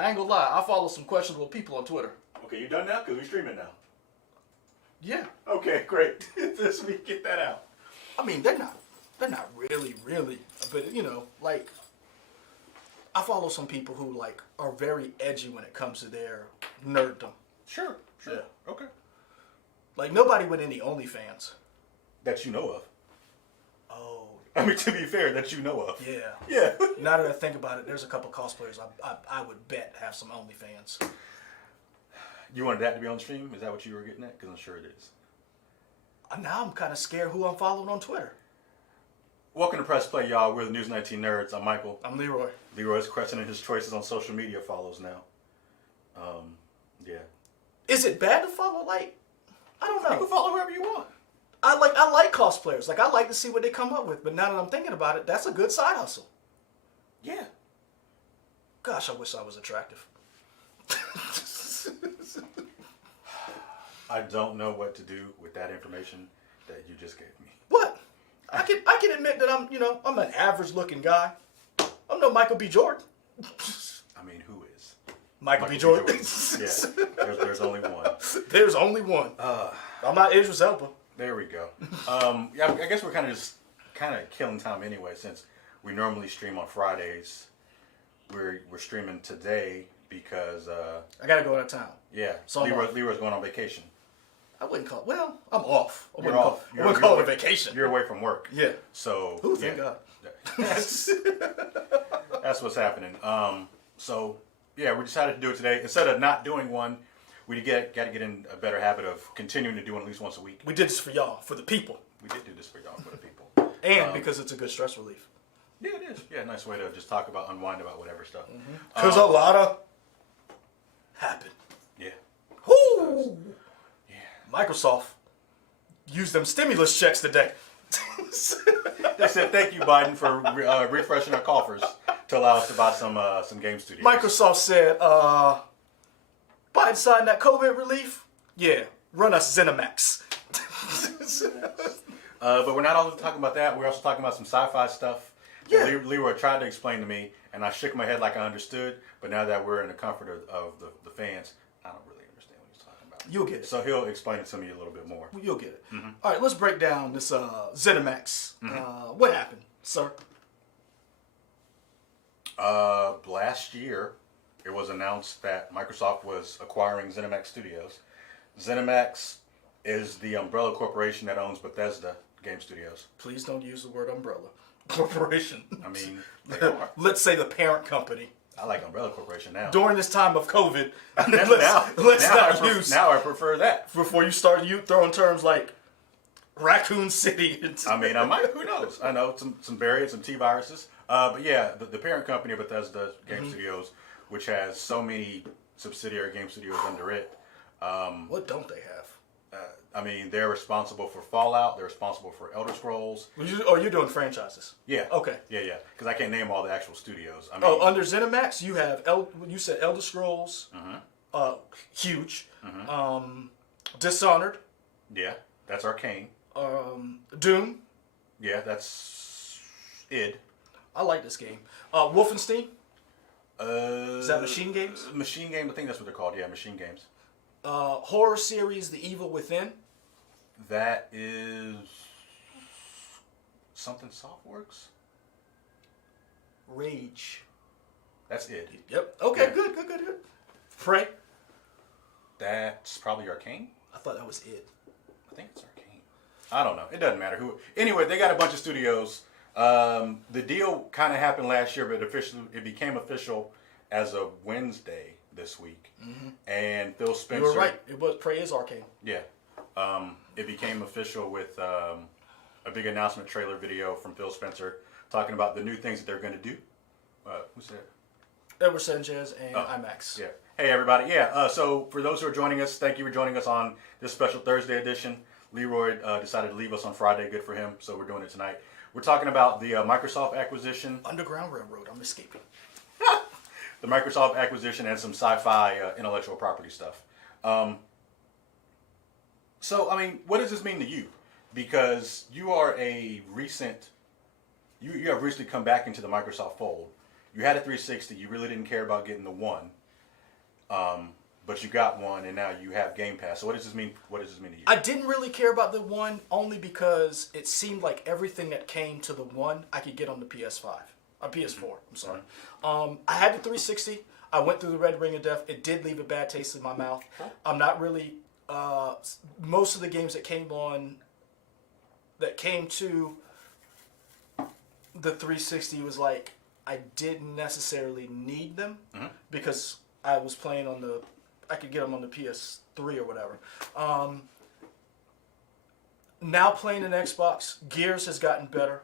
I ain't gonna lie. I follow some questionable people on Twitter. Okay, you done now? Because we're streaming now. Yeah. Okay, great. Let me get that out. I mean, they're not really, but you know, like, I follow some people who like are very edgy when it comes to their nerddom. Sure. Yeah. Okay. Like nobody with any OnlyFans. That you know of. Oh. I mean, to be fair, that you know of. Yeah. Yeah. Now that I think about it, there's a couple cosplayers I would bet have some OnlyFans. You wanted that to be on stream? Is that what you were getting at? Because I'm sure it is. Now I'm kind of scared who I'm following on Twitter. Welcome to Press Play, y'all. We're the News 19 Nerds. I'm Michael. I'm Leroy. Leroy's questioning his choices on social media follows now. Yeah. Is it bad to follow? Like, I don't know. You can follow whoever you want. I like cosplayers. Like, I like to see what they come up with. But now that I'm thinking about it, that's a good side hustle. Yeah. Gosh, I wish I was attractive. I don't know what to do with that information that you just gave me. What? I can admit that I'm an average looking guy. I'm no Michael B. Jordan. I mean, who is? Michael B. Jordan. Yeah, there's only one. There's only one. I'm not Idris Elba. There we go. Yeah, I guess we're kind of killing time anyway, since we normally stream on Fridays. We're streaming today because I gotta go out of town. Yeah, So Leroy's going on vacation. I wouldn't call it. Well, I'm off. I You're wouldn't off. I wouldn't call it a vacation. You're away from work. Yeah. So Ooh, thank yeah. God. That's what's happening. So yeah, we decided to do it today. Instead of not doing one, we got to get in a better habit of continuing to do one at least once a week. We did this for y'all, for the people. We did do this for y'all, for the people. And because it's a good stress relief. Yeah, it is. Yeah, nice way to just talk about, unwind about whatever stuff. Because a lot of happened. Yeah. Whoo! Yeah. Microsoft used them stimulus checks today. They said thank you, Biden, for refreshing our coffers to allow us to buy some game studios. Microsoft said, Biden signed that COVID relief? Yeah, run us Zenimax. But we're not only talking about that. We're also talking about some sci-fi stuff. Yeah. Leroy tried to explain to me, and I shook my head like I understood. But now that we're in the comfort of the fans, I don't really understand what he's talking about. You'll get it. So he'll explain it to me a little bit more. You'll get it. Mm-hmm. All right, let's break down this Zenimax. Mm-hmm. What happened, sir? Last year, it was announced that Microsoft was acquiring Zenimax Studios. Zenimax is the umbrella corporation that owns Bethesda game studios. Please don't use the word umbrella corporation. I mean, they are. Let's say the parent company. I like umbrella corporation now. During this time of COVID, now I prefer that. Before you start throwing terms like Raccoon City. I mean, I might. Who knows? I know some variants, some T-viruses. But yeah, the parent company of Bethesda Game Studios, which has so many subsidiary game studios under it. What don't they have? I mean, they're responsible for Fallout. They're responsible for Elder Scrolls. You're doing franchises. Yeah. Okay. Yeah. Because I can't name all the actual studios. I mean, under Zenimax, you have you said Elder Scrolls. Huge. Dishonored. Yeah, that's Arcane. Doom. Yeah, that's id. I like this game. Wolfenstein. Is that Machine Games? Machine Games. I think that's what they're called. Yeah, Machine Games. Horror series, The Evil Within. That is something Softworks. Rage. That's id. Yep. Okay. Yeah. Good. Prey. That's probably Arcane. I thought that was it. I think it's Arcane. I don't know. It doesn't matter who. Anyway, they got a bunch of studios. The deal kind of happened last year, but it became official as of Wednesday this week. And Phil Spencer. You were right. It was Prey is Arcane. Yeah. It became official with a big announcement trailer video from Phil Spencer talking about the new things that they're going to do. Who's that? Edward Sanchez and IMAX. Yeah. Hey, everybody. Yeah. So for those who are joining us, thank you for joining us on this special Thursday edition. Leroy decided to leave us on Friday. Good for him. So we're doing it tonight. We're talking about the Microsoft acquisition. Underground Railroad. I'm escaping. The Microsoft acquisition and some sci-fi intellectual property stuff. So, I mean, what does this mean to you? Because you are you have recently come back into the Microsoft fold. You had a 360. You really didn't care about getting the one. But you got one, and now you have Game Pass. So what does this mean? What does this mean to you? I didn't really care about the one only because it seemed like everything that came to the one I could get on the PS5, PS4. I'm sorry. I had the 360. I went through the Red Ring of Death. It did leave a bad taste in my mouth. I'm not really. Most of the games that came to the 360 was like I didn't necessarily need them because I was playing on the. I could get them on the PS3 or whatever. Now playing an Xbox, Gears has gotten better.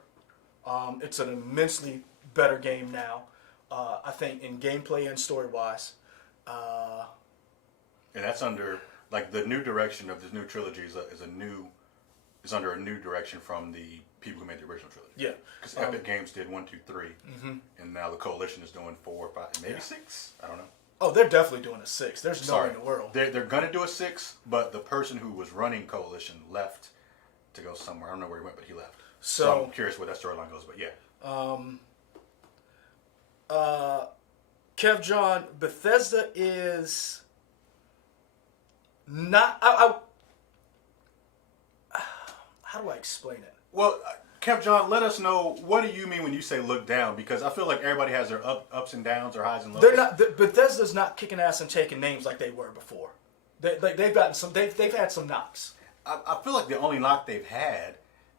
It's an immensely better game now. I think in gameplay and story-wise. And that's under like the new direction of this new trilogy is under a new direction from the people who made the original trilogy. Yeah, because Epic Games did 1, 2, 3, and now the Coalition is doing 4, 5, maybe 6. I don't know. Oh, they're definitely doing a 6. There's no way in the world. They're gonna do a 6, but the person who was running Coalition left to go somewhere. I don't know where he went, but he left. So I'm curious where that storyline goes. But yeah. Kev John, Bethesda is not. How do I explain it? Well, Kev John, let us know, what do you mean when you say look down? Because I feel like everybody has their ups and downs or highs and lows. They're not. Bethesda's not kicking ass and taking names like they were before. They've gotten some. They've had some knocks. I feel like the only knock they've had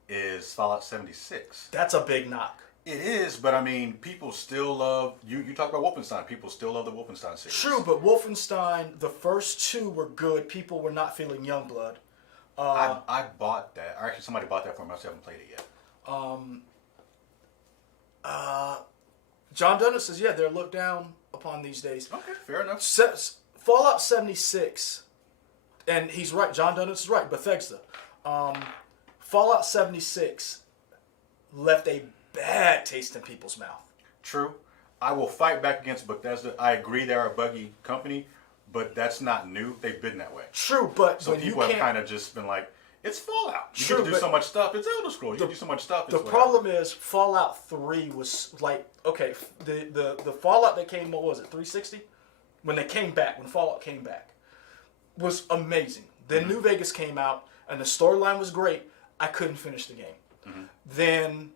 is Fallout 76. That's a big knock. It is, but I mean, people still love you. You talk about Wolfenstein. People still love the Wolfenstein series. True, but Wolfenstein, the first 2 were good. People were not feeling Youngblood. I bought that. Or actually, somebody bought that for me. I still haven't played it yet. John Dunn says, yeah, they're looked down upon these days. Okay, fair enough. Fallout 76, and he's right. John Dunn is right. Bethesda. Fallout 76 left a bad taste in people's mouth. True. I will fight back against Bethesda. I agree they're a buggy company, but that's not new. They've been that way. True, but so when people have kind of just been like, it's Fallout. You True, can do so much stuff. It's Elder Scrolls. You can do so much stuff. The problem is Fallout 3 was like, okay, the Fallout that came, what was it, 360? When they came back, when Fallout came back, was amazing. Then New Vegas came out, and the storyline was great. I couldn't finish the game. Then,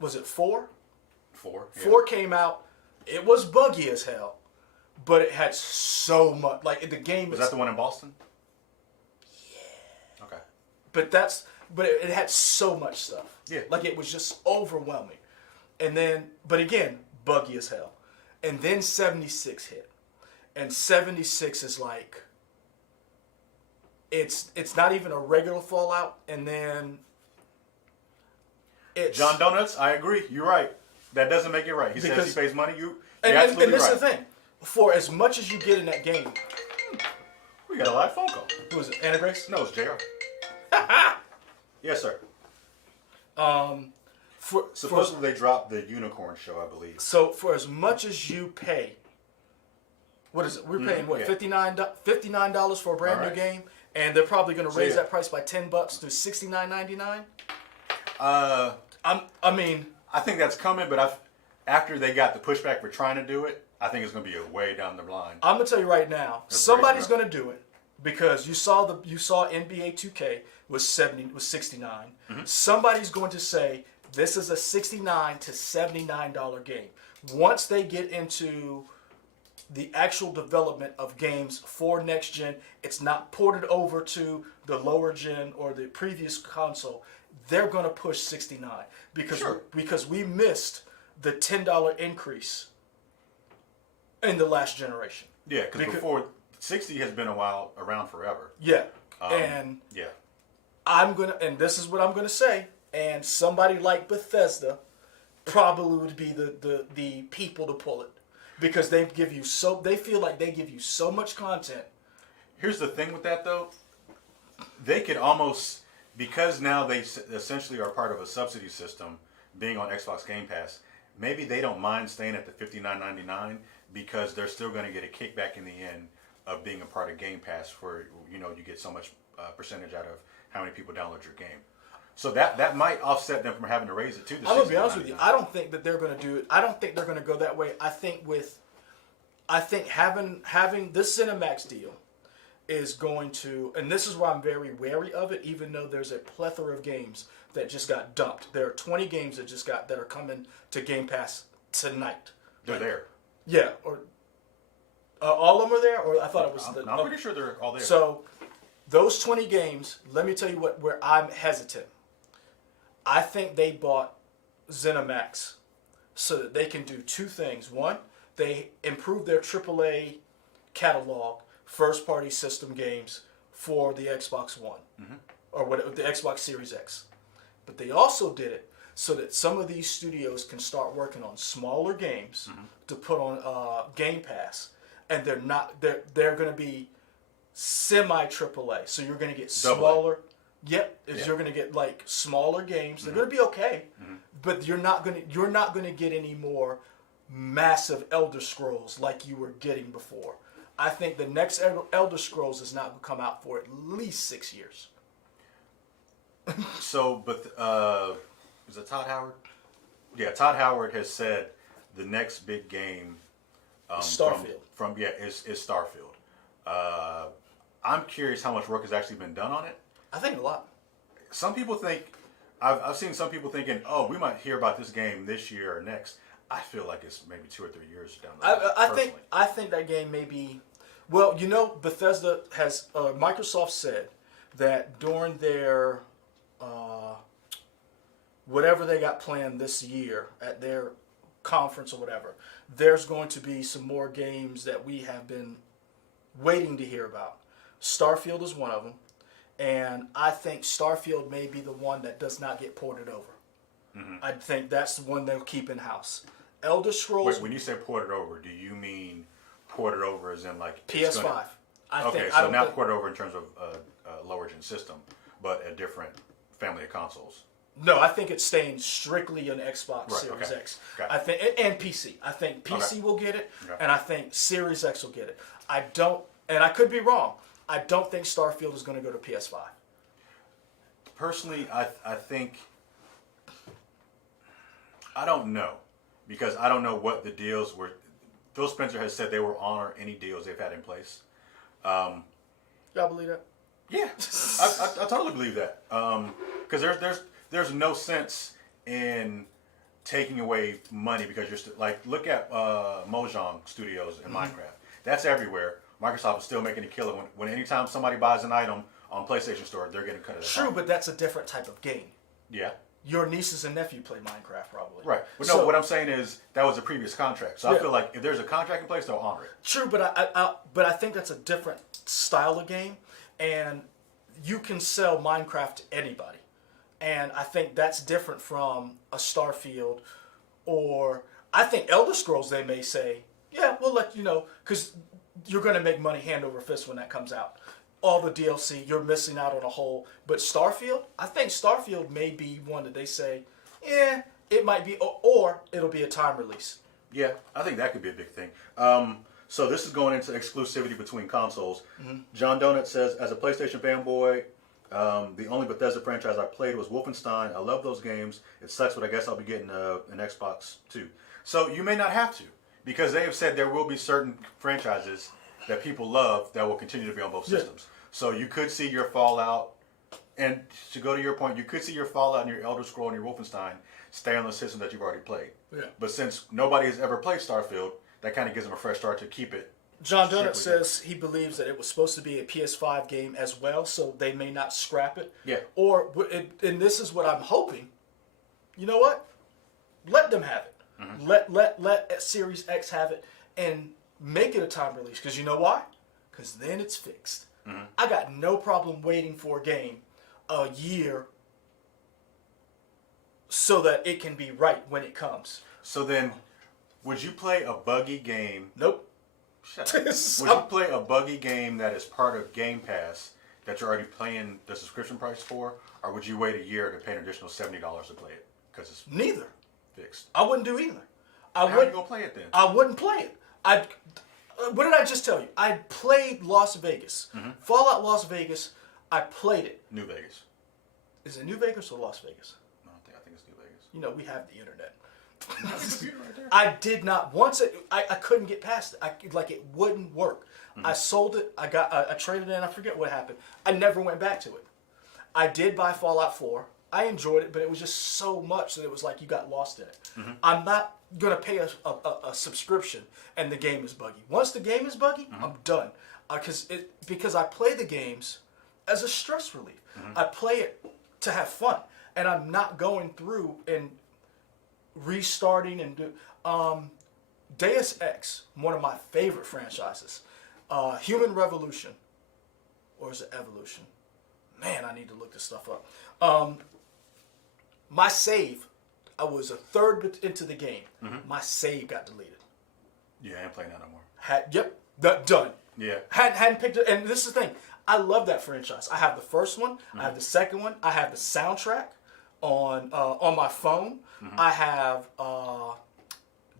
was it 4? 4. Yeah. 4 came out. It was buggy as hell, but it had so much. Like the game was that the one in Boston? Yeah. Okay. But it had so much stuff. Yeah. Like it was just overwhelming, and then but again buggy as hell, and then 76 hit, and 76 is like. It's not even a regular Fallout, and then it's John Donuts. I agree. You're right. That doesn't make it right. He says he pays money. You're absolutely and this right. is the thing. For as much as you get in that game, we got a live phone call. who is it? Anna Grace? No, it's JR. Yes, sir. Supposedly they dropped the Unicorn show, I believe. So for as much as you pay, what is it? We're paying what, $59 for a brand new game, and they're probably going to raise that price by $10 to $69.99. I mean, I think that's coming, but after they got the pushback for trying to do it, I think it's going to be a way down the line. I'm gonna tell you right now, somebody's going to do it because you saw NBA 2K was 69. Somebody's going to say this is a $69 to $79 game. Once they get into the actual development of games for next gen, it's not ported over to the lower gen or the previous console. They're going to push 69 because we missed the $10 increase in the last generation. Yeah, because before 60 has been around forever. Yeah, and and this is what I'm gonna say. And somebody like Bethesda probably would be the people to pull it because they feel like they give you so much content. Here's the thing with that though, they could almost, because now they essentially are part of a subsidy system, being on Xbox Game Pass. Maybe they don't mind staying at the $59.99 because they're still going to get a kickback in the end of being a part of Game Pass for, you get so much percentage out of how many people download your game. So that might offset them from having to raise it to the $69.99. I'm going to be honest with you. I don't think that they're going to do it. I don't think they're going to go that way. I think with I think having this Zenimax deal is going to, and this is why I'm very wary of it, even though there's a plethora of games that just got dumped. There are 20 games that are coming to Game Pass tonight. They're there. Yeah, or all of them are there, or I thought it was. I'm pretty sure they're all there. So those 20 games, let me tell you where I'm hesitant. I think they bought Zenimax so that they can do two things. One, they improve their AAA catalog, first-party system games for the Xbox One or whatever, the Xbox Series X. But they also did it so that some of these studios can start working on smaller games to put on Game Pass, and they're going to be semi AAA. So you're going to get smaller. Yep, you're going to get like smaller games. They're going to be okay, but you're not going to get any more massive Elder Scrolls like you were getting before. I think the next Elder Scrolls is not going to come out for at least 6 years. So, but is it Todd Howard? Yeah, Todd Howard has said the next big game Starfield. Is Starfield. I'm curious how much work has actually been done on it. I think a lot. Some people think, I've seen some people thinking, oh, we might hear about this game this year or next. I feel like it's maybe 2 or 3 years down the road. I think that game may be. Well, Bethesda has Microsoft said that during their whatever they got planned this year at their conference or whatever, there's going to be some more games that we have been waiting to hear about. Starfield is one of them, and I think Starfield may be the one that does not get ported over. I think that's the one they'll keep in house. Elder Scrolls. Wait, when you say ported over, do you mean ported over as in like PS5? Not ported over in terms of lower gen system, but a different family of consoles. No, I think it's staying strictly on Xbox Series X. Okay. I think, and PC. I think PC will get it, and I think Series X will get it. I don't, and I could be wrong. I don't think Starfield is going to go to PS5. Personally, I think, I don't know, because I don't know what the deals were. Phil Spencer has said they will honor any deals they've had in place. Y'all believe that? Yeah, I totally believe that. Because there's no sense in taking away money because you're like, look at Mojang Studios in Minecraft. That's everywhere. Microsoft is still making a killer when anytime somebody buys an item on PlayStation Store, they're getting cut of that. True, but that's a different type of game. Yeah. Your nieces and nephew play Minecraft, probably. Right. But no, what I'm saying is that was a previous contract. So I feel like if there's a contract in place, they'll honor it. True, but I think that's a different style of game, and you can sell Minecraft to anybody. And I think that's different from a Starfield, or I think Elder Scrolls, they may say, yeah, we'll let you know, because you're going to make money hand over fist when that comes out. All the DLC, you're missing out on a whole. But Starfield, I think Starfield may be one that they say, yeah, it might be, or it'll be a time release. Yeah, I think that could be a big thing. So this is going into exclusivity between consoles. John Donut says, as a PlayStation fanboy, the only Bethesda franchise I played was Wolfenstein. I love those games. It sucks, but I guess I'll be getting an Xbox too. So you may not have to, because they have said there will be certain franchises that people love that will continue to be on both systems. So you could see your Fallout, and to go to your point, you could see your Fallout and your Elder Scroll and your Wolfenstein stay on the system that you've already played. Yeah. But since nobody has ever played Starfield, that kind of gives them a fresh start to keep it. John Donut says he believes that it was supposed to be a PS5 game as well, so they may not scrap it. Yeah. Or, and this is what I'm hoping. You know what? Let them have it. Let Series X have it and make it a time release. Because you know why? Because then it's fixed. I got no problem waiting for a game a year so that it can be right when it comes. So then, would you play a buggy game? Nope. Shut up. Would you play a buggy game that is part of Game Pass that you're already paying the subscription price for? Or would you wait a year to pay an additional $70 to play it? Because it's neither. Fixed. I wouldn't do either. How are you going to play it then? I wouldn't play it. What did I just tell you? I played Las Vegas. Fallout Las Vegas, I played it. New Vegas. Is it New Vegas or Las Vegas? No, I think it's New Vegas. You know, we have the internet. Not the computer right there. I did not. I couldn't get past it. Like it wouldn't work. I sold it. I traded it in. I forget what happened. I never went back to it. I did buy Fallout 4. I enjoyed it, but it was just so much that it was like you got lost in it. I'm not gonna pay a subscription and the game is buggy. Once the game is buggy, I'm done. Because I play the games as a stress relief. I play it to have fun, and I'm not going through and restarting and do. Deus Ex, one of my favorite franchises. Human Revolution, or is it Evolution? Man, I need to look this stuff up. My save, I was a third into the game. My save got deleted. Yeah, I ain't playing that no more. Done. Yeah. Hadn't picked it, and this is the thing. I love that franchise. I have the first one. I have the second one. I have the soundtrack on my phone. I have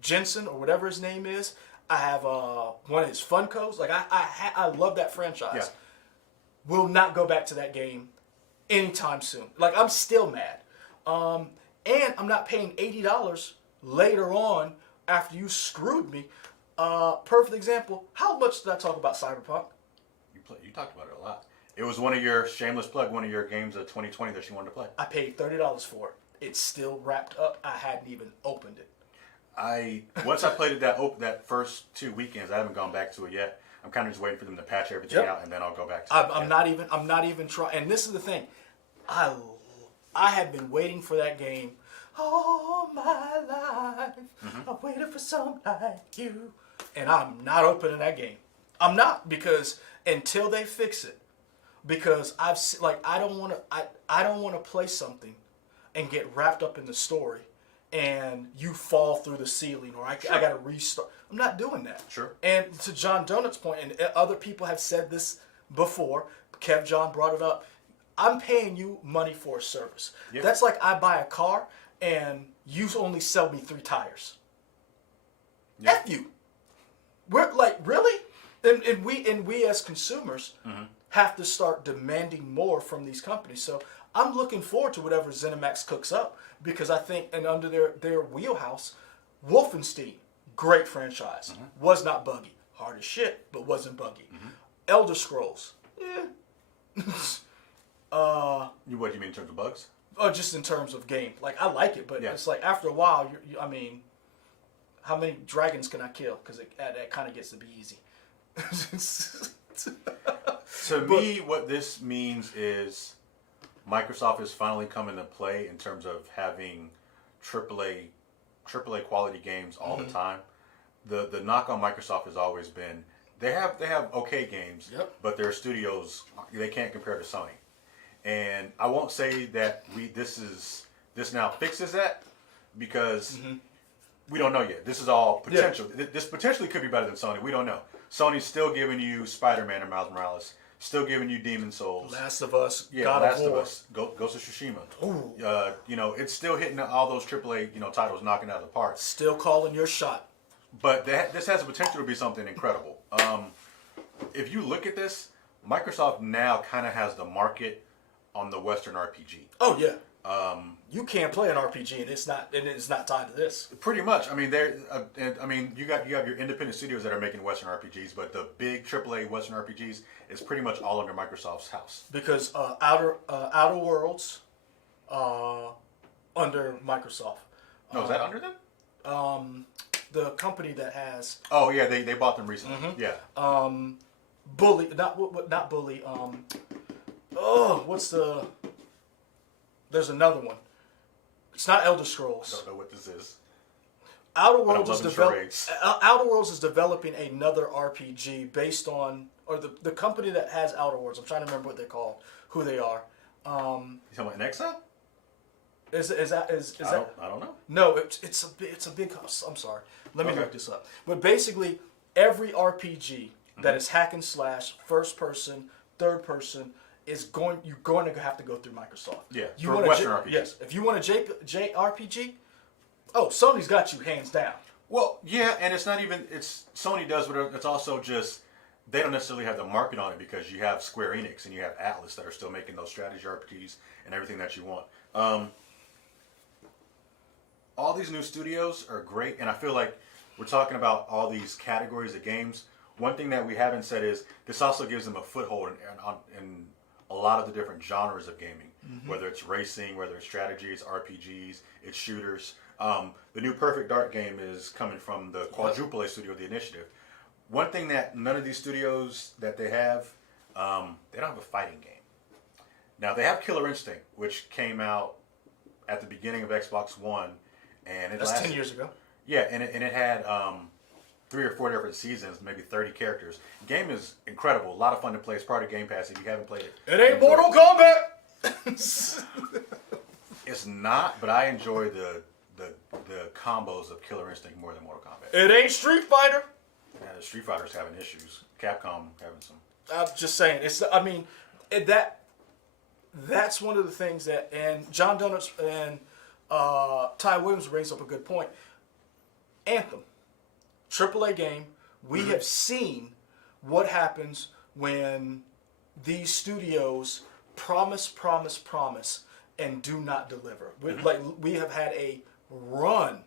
Jensen or whatever his name is. I have one of his Funkos. Like I love that franchise. Yeah. Will not go back to that game anytime soon. Like I'm still mad, and I'm not paying $80 later on after you screwed me. Perfect example. How much did I talk about Cyberpunk? You talked about it a lot. It was one of your shameless plug, one of your games of 2020 that you wanted to play. I paid $30 for it. It's still wrapped up. I hadn't even opened it. Once I played it that first 2 weekends, I haven't gone back to it yet. I'm kind of just waiting for them to patch everything out, and then I'll go back to it. I'm not even trying. And this is the thing. I have been waiting for that game all my life. I waited for someone like you. And I'm not opening that game. I'm not, because until they fix it, because I don't want to play something and get wrapped up in the story and you fall through the ceiling, or I got to restart. I'm not doing that. Sure. And to John Donut's point, and other people have said this before, Kev John brought it up, I'm paying you money for a service. Yeah. That's like I buy a car and you only sell me 3 tires. Yeah. F you. We're like, really? And we as consumers have to start demanding more from these companies. So I'm looking forward to whatever Zenimax cooks up, because I think, and under their wheelhouse, Wolfenstein, great franchise. Was not buggy. Hard as shit, but wasn't buggy. Elder Scrolls, What do you mean in terms of bugs? just in terms of game. Like, I like it, but Yeah. it's like after a while, I mean, how many dragons can I kill? Because that kind of gets to be easy. To me, what this means is Microsoft is finally coming to play in terms of having AAA quality games all the time. The knock on Microsoft has always been they have okay games, but their studios, they can't compare to Sony. And I won't say that this now fixes that, because we don't know yet. This is all potential. This potentially could be better than Sony. We don't know. Sony's still giving you Spider-Man and Miles Morales, still giving you Demon Souls, Last of Us, God Last of Us, Ghost of Tsushima. It's still hitting all those AAA titles, knocking it out of the park. Still calling your shot. But this has the potential to be something incredible. If you look at this, Microsoft now kind of has the market on the Western RPG. Oh yeah. You can't play an RPG and it's not tied to this. Pretty much. I mean, you have your independent studios that are making Western RPGs, but the big AAA Western RPGs is pretty much all under Microsoft's house. Because Outer Worlds, under Microsoft. No, is that under them? The company that has. Oh yeah, they bought them recently. Yeah. Bully, not Bully. What's the? There's another one. It's not Elder Scrolls. I don't know what this is. Outer Worlds is developing another RPG based on, or the company that has Outer Worlds. I'm trying to remember what they're called, who they are. You talking about Nexa? Is that? I don't know. No, it's a big. I'm sorry. Let me look this up. But basically, every RPG that is hack and slash, first person, third person, you're going to have to go through Microsoft. Yeah, you for want Western RPG. Yes, if you want a JRPG, Sony's got you hands down. Well, yeah, and it's not even Sony does whatever. It's also just they don't necessarily have the market on it, because you have Square Enix and you have Atlas that are still making those strategy RPGs and everything that you want. all these new studios are great, and I feel like we're talking about all these categories of games. One thing that we haven't said is this also gives them a foothold in a lot of the different genres of gaming, whether it's racing, whether it's strategies, RPGs, it's shooters. The new Perfect Dark game is coming from the Quadruple A studio, The Initiative. One thing that none of these studios that they don't have a fighting game. Now, they have Killer Instinct, which came out at the beginning of Xbox One. And That's 10 years ago. Yeah, and it had 3 or 4 different seasons, maybe 30 characters. The game is incredible. A lot of fun to play. It's part of Game Pass if you haven't played it. It ain't Mortal Kombat! It's not, but I enjoy the combos of Killer Instinct more than Mortal Kombat. It ain't Street Fighter! Yeah, the Street Fighter's having issues. Capcom having some. I'm just saying. That's one of the things that, and John Donuts and Ty Williams brings up a good point. Anthem, AAA game. We have seen what happens when these studios promise, and do not deliver. We have had a run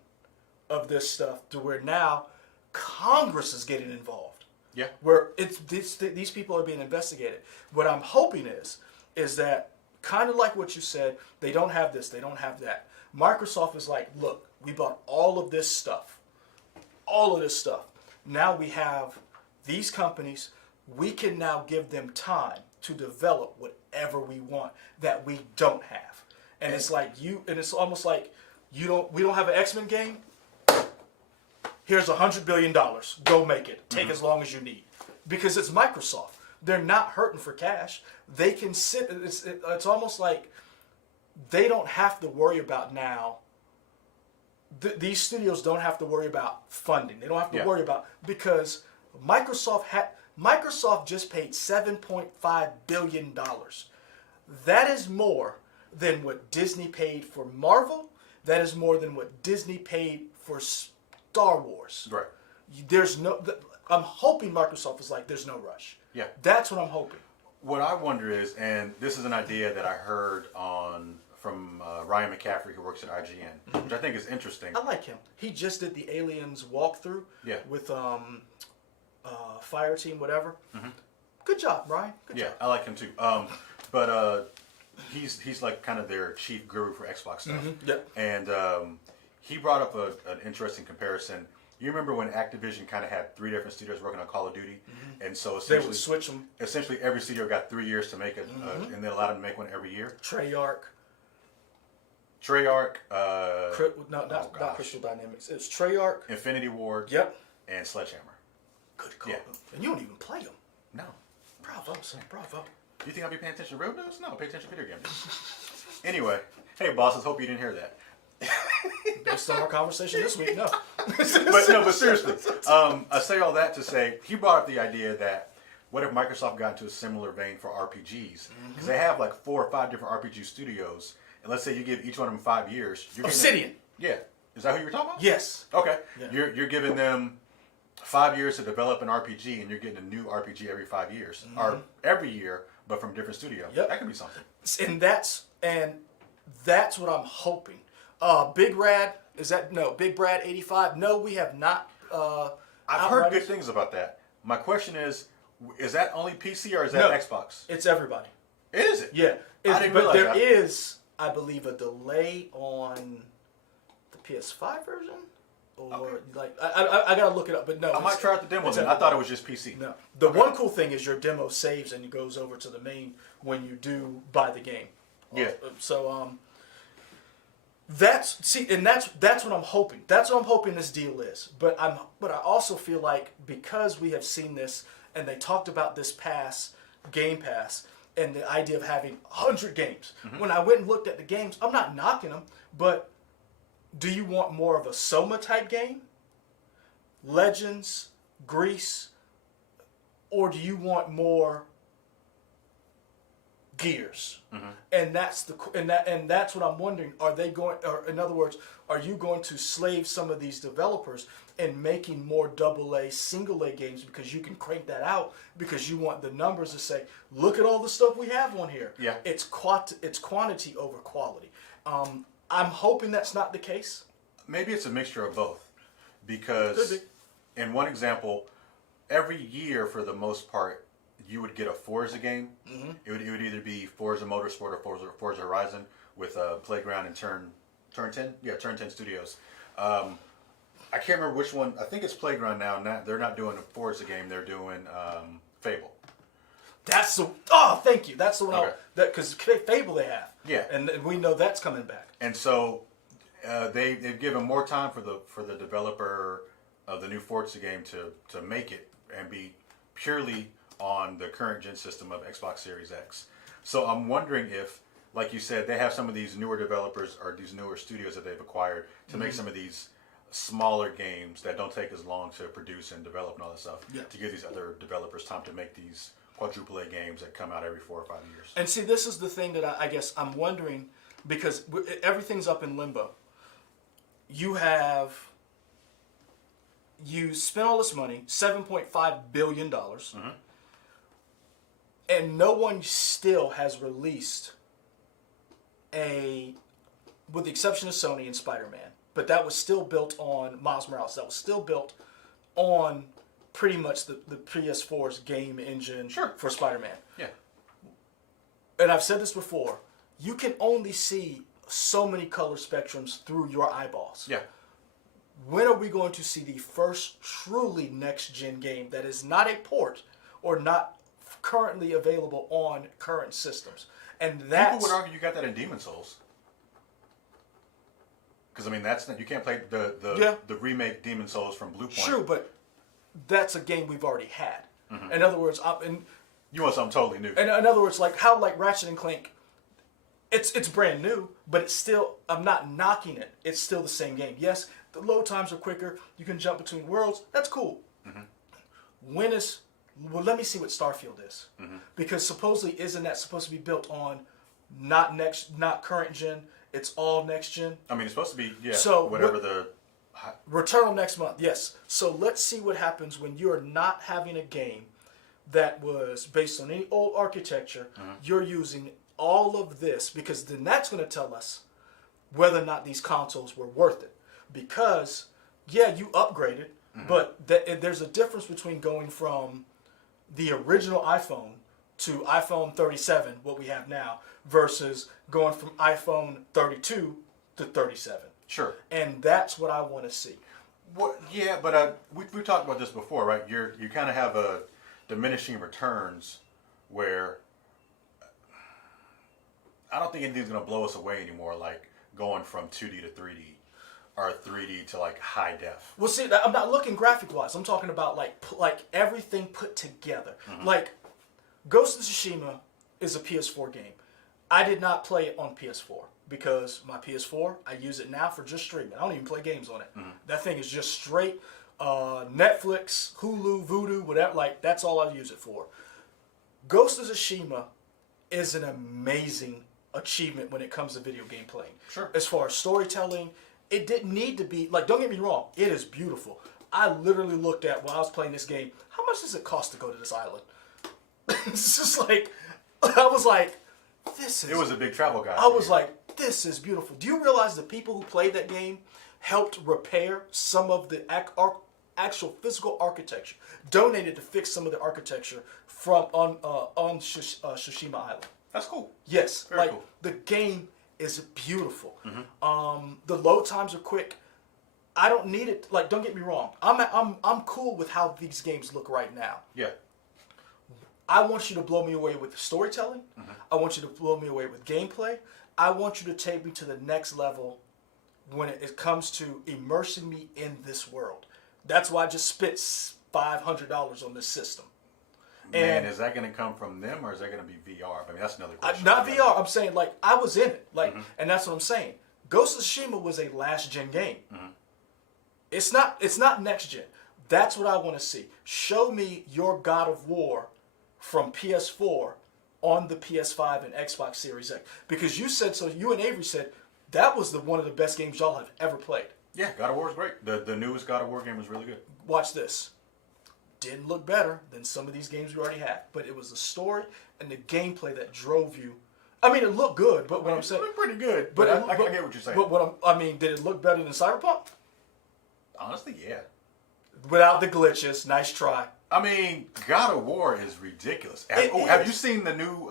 of this stuff to where now Congress is getting involved. Yeah. Where these people are being investigated. What I'm hoping is that, kind of like what you said, they don't have this, they don't have that. Microsoft is like, look, we bought all of this stuff. Now we have these companies. We can now give them time to develop whatever we want that we don't have. And it's like it's almost like we don't have an X-Men game. Here's $100 billion. Go make it. Take as long as you need. Because it's Microsoft. They're not hurting for cash. They can sit. It's almost like they don't have to worry about now. These studios don't have to worry about funding. They don't have to worry about, because Microsoft just paid $7.5 billion. That is more than what Disney paid for Marvel. That is more than what Disney paid for Star Wars. Right. I'm hoping Microsoft is like, there's no rush. Yeah. That's what I'm hoping. What I wonder is, and this is an idea that I heard from Ryan McCaffrey, who works at IGN, which I think is interesting. I like him. He just did the Aliens walkthrough with Fire Team, whatever. Good job, Ryan. Good job. I like him too. But he's like kind of their chief guru for Xbox stuff. And he brought up an interesting comparison. You remember when Activision kind of had 3 different studios working on Call of Duty, and so essentially they would switch them. Essentially, every studio got 3 years to make it, and they allowed them to make one every year. Treyarch. Not Crystal Dynamics. It's Treyarch. Infinity Ward. Yep. And Sledgehammer. Good call. And you don't even play them. No. Bravo, son. Bravo. You think I'll be paying attention to real news? No, pay attention to video games. Anyway, hey bosses, hope you didn't hear that. Based on our conversation this week, no. but seriously, I say all that to say he brought up the idea that what if Microsoft got into a similar vein for RPGs? Because they have like 4 or 5 different RPG studios, and let's say you give each one of them 5 years. Obsidian. Is that who you were talking about? Yes. Okay. Yeah. You're giving them 5 years to develop an RPG, and you're getting a new RPG every 5 years, or every year, but from a different studio. Yep. That could be something. And that's what I'm hoping. Big Brad 85. No, we have not. I've heard good things about that. My question is that only PC or is that Xbox? It's everybody. Is it? Yeah. I didn't realize there is, I believe, a delay on the PS5 version. Or I gotta look it up, but no. I might try out the demo then. I thought it was just PC. No. The one cool thing is your demo saves and it goes over to the main when you do buy the game. Yeah. So that's what I'm hoping. That's what I'm hoping this deal is. But I also feel like because we have seen this and they talked about this Game Pass and the idea of having 100 games. When I went and looked at the games, I'm not knocking them, but do you want more of a Soma type game? Legends, Grease, or do you want more Gears? And that's what I'm wondering. Are they going? Or in other words, are you going to slave some of these developers and making more AA, single A games because you can crank that out because you want the numbers to say, look at all the stuff we have on here. Yeah. It's quantity over quality. I'm hoping that's not the case. maybe it's a mixture of both, Could because be. in one example, every year for the most part, you would get a Forza game. Mm-hmm. It would either be Forza Motorsport or Forza Horizon with Playground and Turn 10. Yeah, Turn 10 Studios. I can't remember which one. I think it's Playground now. They're not doing a Forza game. They're doing Fable. That's the thank you. That's the one. Okay. Because Fable they have. Yeah. And we know that's coming back. And so they've given more time for the developer of the new Forza game to make it and be purely on the current gen system of Xbox Series X. So I'm wondering if, like you said, they have some of these newer developers or these newer studios that they've acquired to make some of these smaller games that don't take as long to produce and develop and all that stuff, to give these other developers time to make these quadruple A games that come out every 4 or 5 years. And see, this is the thing that I guess I'm wondering, because everything's up in limbo. You spent all this money, $7.5 billion, and no one still has released with the exception of Sony and Spider-Man, but that was still built on Miles Morales. That was still built on pretty much the PS4's game engine for Spider-Man. Yeah. And I've said this before, you can only see so many color spectrums through your eyeballs. Yeah. When are we going to see the first truly next-gen game that is not a port or not currently available on current systems? And that's... People would argue you got that in Demon's Souls. Because, I mean, you can't play the remake Demon's Souls from Blue Point. True, but that's a game we've already had. In other words, you want something totally new. in other words, like how Ratchet and Clank, it's brand new, but it's still, I'm not knocking it. It's still the same game. Yes, the load times are quicker. You can jump between worlds. That's cool. Let me see what Starfield is. Because supposedly, isn't that supposed to be built on not current gen? It's all next gen. I mean, it's supposed to be, So the... Returnal next month, yes. So let's see what happens when you're not having a game that was based on any old architecture. You're using all of this, because then that's going to tell us whether or not these consoles were worth it. Because, yeah, you upgraded, but there's a difference between going from the original iPhone to iPhone 37, what we have now, versus going from iPhone 32 to 37. Sure. And that's what I want to see. Yeah, but we talked about this before, right? You kind of have a diminishing returns where I don't think anything's going to blow us away anymore, like going from 2D to 3D or 3D to like high def. Well, see, I'm not looking graphic-wise. I'm talking about like everything put together. Like Ghost of Tsushima is a PS4 game. I did not play it on PS4 because my PS4, I use it now for just streaming. I don't even play games on it. That thing is just straight Netflix, Hulu, Vudu, whatever. Like, that's all I use it for. Ghost of Tsushima is an amazing achievement when it comes to video game playing. Sure. As far as storytelling, it didn't need to be, like, don't get me wrong, it is beautiful. I literally looked at, while I was playing this game, how much does it cost to go to this island? It's just like, I was like, this is... It was a big travel guide. I was like, this is beautiful. Do you realize the people who played that game helped repair some of the actual physical architecture, donated to fix some of the architecture from on Tsushima Island? That's cool. Yes, Very like cool. the game is beautiful. The load times are quick. I don't need it. Like, don't get me wrong. I'm cool with how these games look right now. Yeah. I want you to blow me away with storytelling. I want you to blow me away with gameplay. I want you to take me to the next level when it comes to immersing me in this world. That's why I just spent $500 on this system. Man, is that going to come from them or is that going to be VR? I mean, that's another question. Not VR. I'm saying, like, I was in it. Like, and that's what I'm saying. Ghost of Tsushima was a last-gen game. It's not next-gen. That's what I want to see. Show me your God of War from PS4 on the PS5 and Xbox Series X. Because you said so. You and Avery said that was one of the best games y'all have ever played. Yeah, God of War is great. The newest God of War game was really good. Watch this. Didn't look better than some of these games we already had, but it was the story and the gameplay that drove you I mean, it looked good, but what I'm saying, It looked pretty good. But I get what you're saying. But I mean, did it look better than Cyberpunk? Honestly, yeah. Without the glitches, nice try. I mean, God of War is ridiculous. Have you seen the new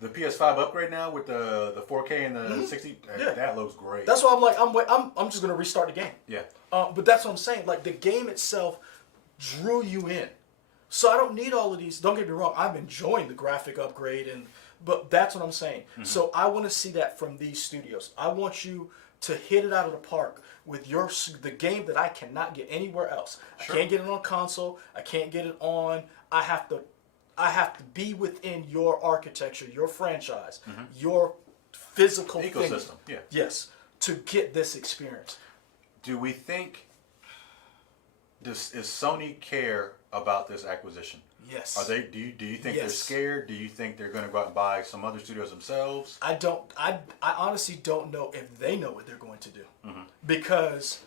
the PS5 upgrade now with the 4K and the 60? Yeah. That looks great. That's why I'm like, I'm just gonna restart the game. Yeah. But that's what I'm saying. Like the game itself drew you in, so I don't need all of these. Don't get me wrong. I'm enjoying the graphic upgrade, but that's what I'm saying. Mm-hmm. So I want to see that from these studios. I want you to hit it out of the park with the game that I cannot get anywhere else. Sure. I can't get it on console. I can't get it on. I have to be within your architecture, your franchise, your physical ecosystem. Yeah. Yes, to get this experience. Do we think is Sony care about this acquisition? Yes. Are they? Do you think they're scared? Do you think they're going to go out and buy some other studios themselves? I don't. I honestly don't know if they know what they're going to do, because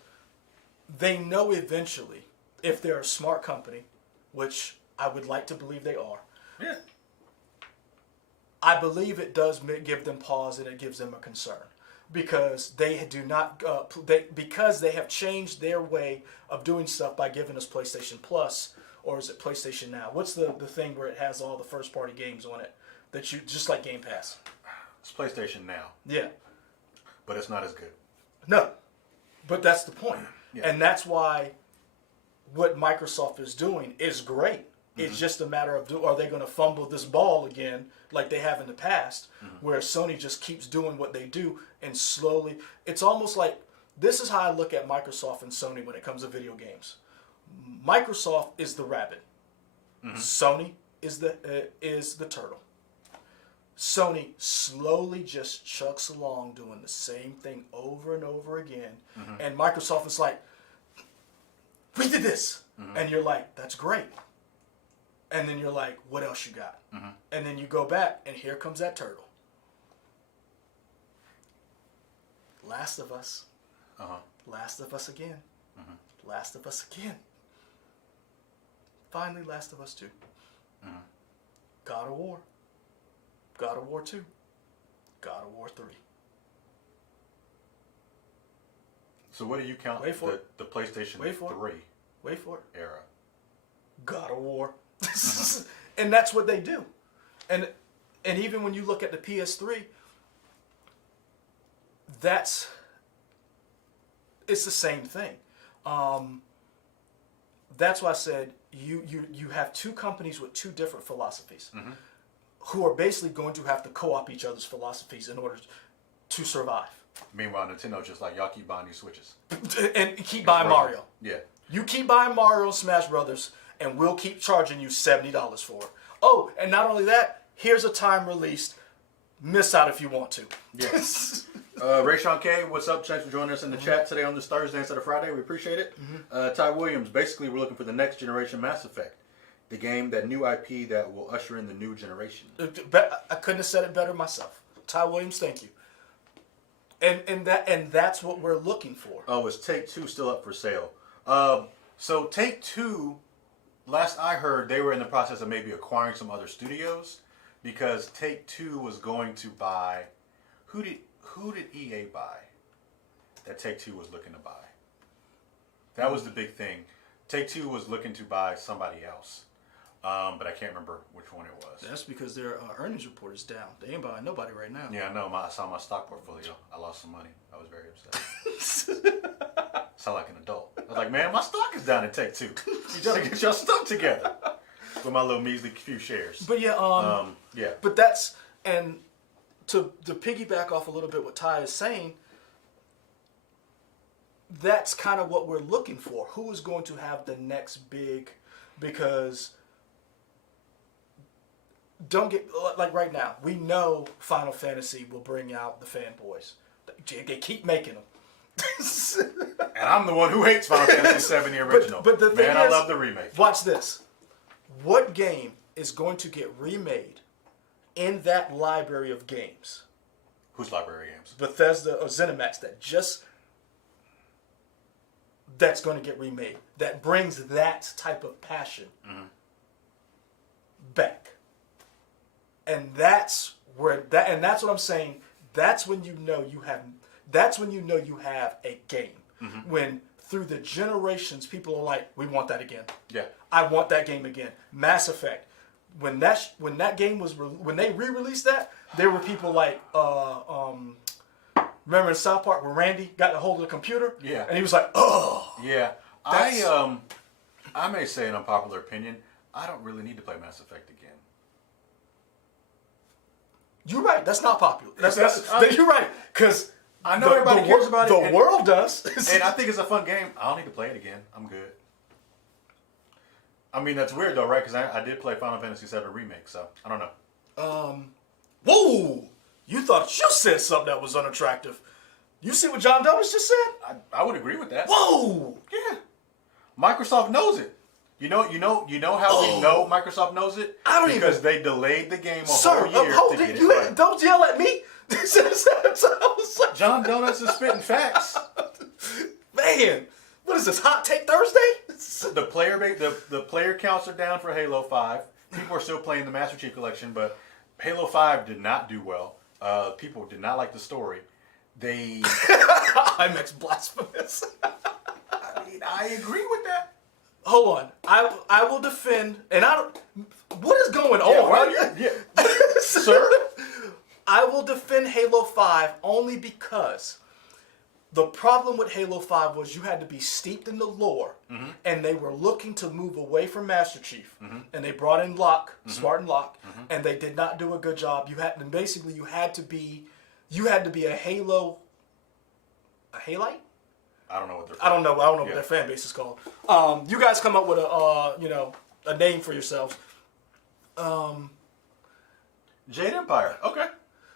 they know eventually, if they're a smart company, which I would like to believe they are. Yeah. I believe it does give them pause and it gives them a concern, because they do not because they have changed their way of doing stuff by giving us PlayStation Plus. Or is it PlayStation Now? What's the thing where it has all the first party games on it that you just like Game Pass? It's PlayStation Now. Yeah. But it's not as good. No. But that's the point. Yeah. And that's why what Microsoft is doing is great. It's just a matter of are they going to fumble this ball again like they have in the past, where Sony just keeps doing what they do and slowly. It's almost like this is how I look at Microsoft and Sony when it comes to video games. Microsoft is the rabbit. Sony is the turtle. Sony slowly just chucks along doing the same thing over and over again. And Microsoft is like, we did this. And you're like, that's great. And then you're like, what else you got? And then you go back and here comes that turtle. Last of Us. Last of Us again. Last of Us again. Finally, Last of Us 2. God of War. God of War 2. God of War 3. So what do you count the PlayStation 3 Wait for it. era? God of War. And that's what they do. And even when you look at the PS3, it's the same thing. That's why I said you have two companies with two different philosophies who are basically going to have to co-op each other's philosophies in order to survive. Meanwhile, Nintendo's just like, y'all keep buying these Switches. And keep buying Mario. Yeah. You keep buying Mario and Smash Brothers, and we'll keep charging you $70 for it. Oh, and not only that, here's a time released. Miss out if you want to. Yes. Ray Sean K, what's up? Thanks for joining us in the chat today on this Thursday instead of Friday. We appreciate it. Ty Williams, basically we're looking for the next generation Mass Effect. The game, that new IP that will usher in the new generation. I couldn't have said it better myself. Ty Williams, thank you. And that's what we're looking for. Oh, is Take-Two still up for sale? So Take-Two, last I heard, they were in the process of maybe acquiring some other studios, because Take-Two was going to buy. Who did EA buy that Take-Two was looking to buy? That was the big thing. Take-Two was looking to buy somebody else, but I can't remember which one it was. That's because their earnings report is down. They ain't buying nobody right now. Yeah, I know. I saw my stock portfolio. I lost some money. I was very upset. Sound like an adult. I was like, man, my stock is down at Take-Two. You gotta get your stuff together. With my little measly few shares. But yeah, yeah. But that's, and to piggyback off a little bit what Ty is saying, that's kind of what we're looking for. Who is going to have the next big, because don't get, like right now, we know Final Fantasy will bring out the fanboys. They keep making them. And I'm the one who hates Final Fantasy VII, the original. But the thing I is, love the remake. Watch this. What game is going to get remade in that library of games? Whose library of games? Bethesda or Zenimax that's going to get remade. That brings that type of passion back. And that's And that's what I'm saying. That's when you know you have. That's when you know you have a game. Mm-hmm. When through the generations, people are like, "We want that again." Yeah. I want that game again. Mass Effect. When that game was when they re-released that, there were people like remember in South Park where Randy got a hold of the computer? Yeah. And he was like, "Oh." Yeah. I may say an unpopular opinion. I don't really need to play Mass Effect again. You're right. That's not popular. You're right. Because I know everybody cares about it. The world does. And I think it's a fun game. I don't need to play it again. I'm good. I mean, that's weird though, right? Because I did play Final Fantasy VII Remake, so I don't know. Whoa! You thought you said something that was unattractive. You see what John Donuts just said? I would agree with that. Whoa! Yeah. Microsoft knows it. You know how we know Microsoft knows it? Because they delayed the game a whole year to get it right. Don't yell at me. John Donuts is spitting facts. Man, what is this, Hot Take Thursday? The player counts are down for Halo 5. People are still playing the Master Chief Collection, but Halo 5 did not do well. People did not like the story. IMAX blasphemous. I mean, I agree with that. Hold on. I will defend, and I don't. What is going on? Right? Sir? I will defend Halo 5 only because the problem with Halo 5 was you had to be steeped in the lore, mm-hmm. and they were looking to move away from Master Chief, mm-hmm. and they brought in Locke, mm-hmm. Spartan Locke, mm-hmm. and they did not do a good job. You had to be a Halo, a Halite? I don't know what I don't know what their fan base is called. You guys come up with a name for yourselves. Jade Empire. Okay.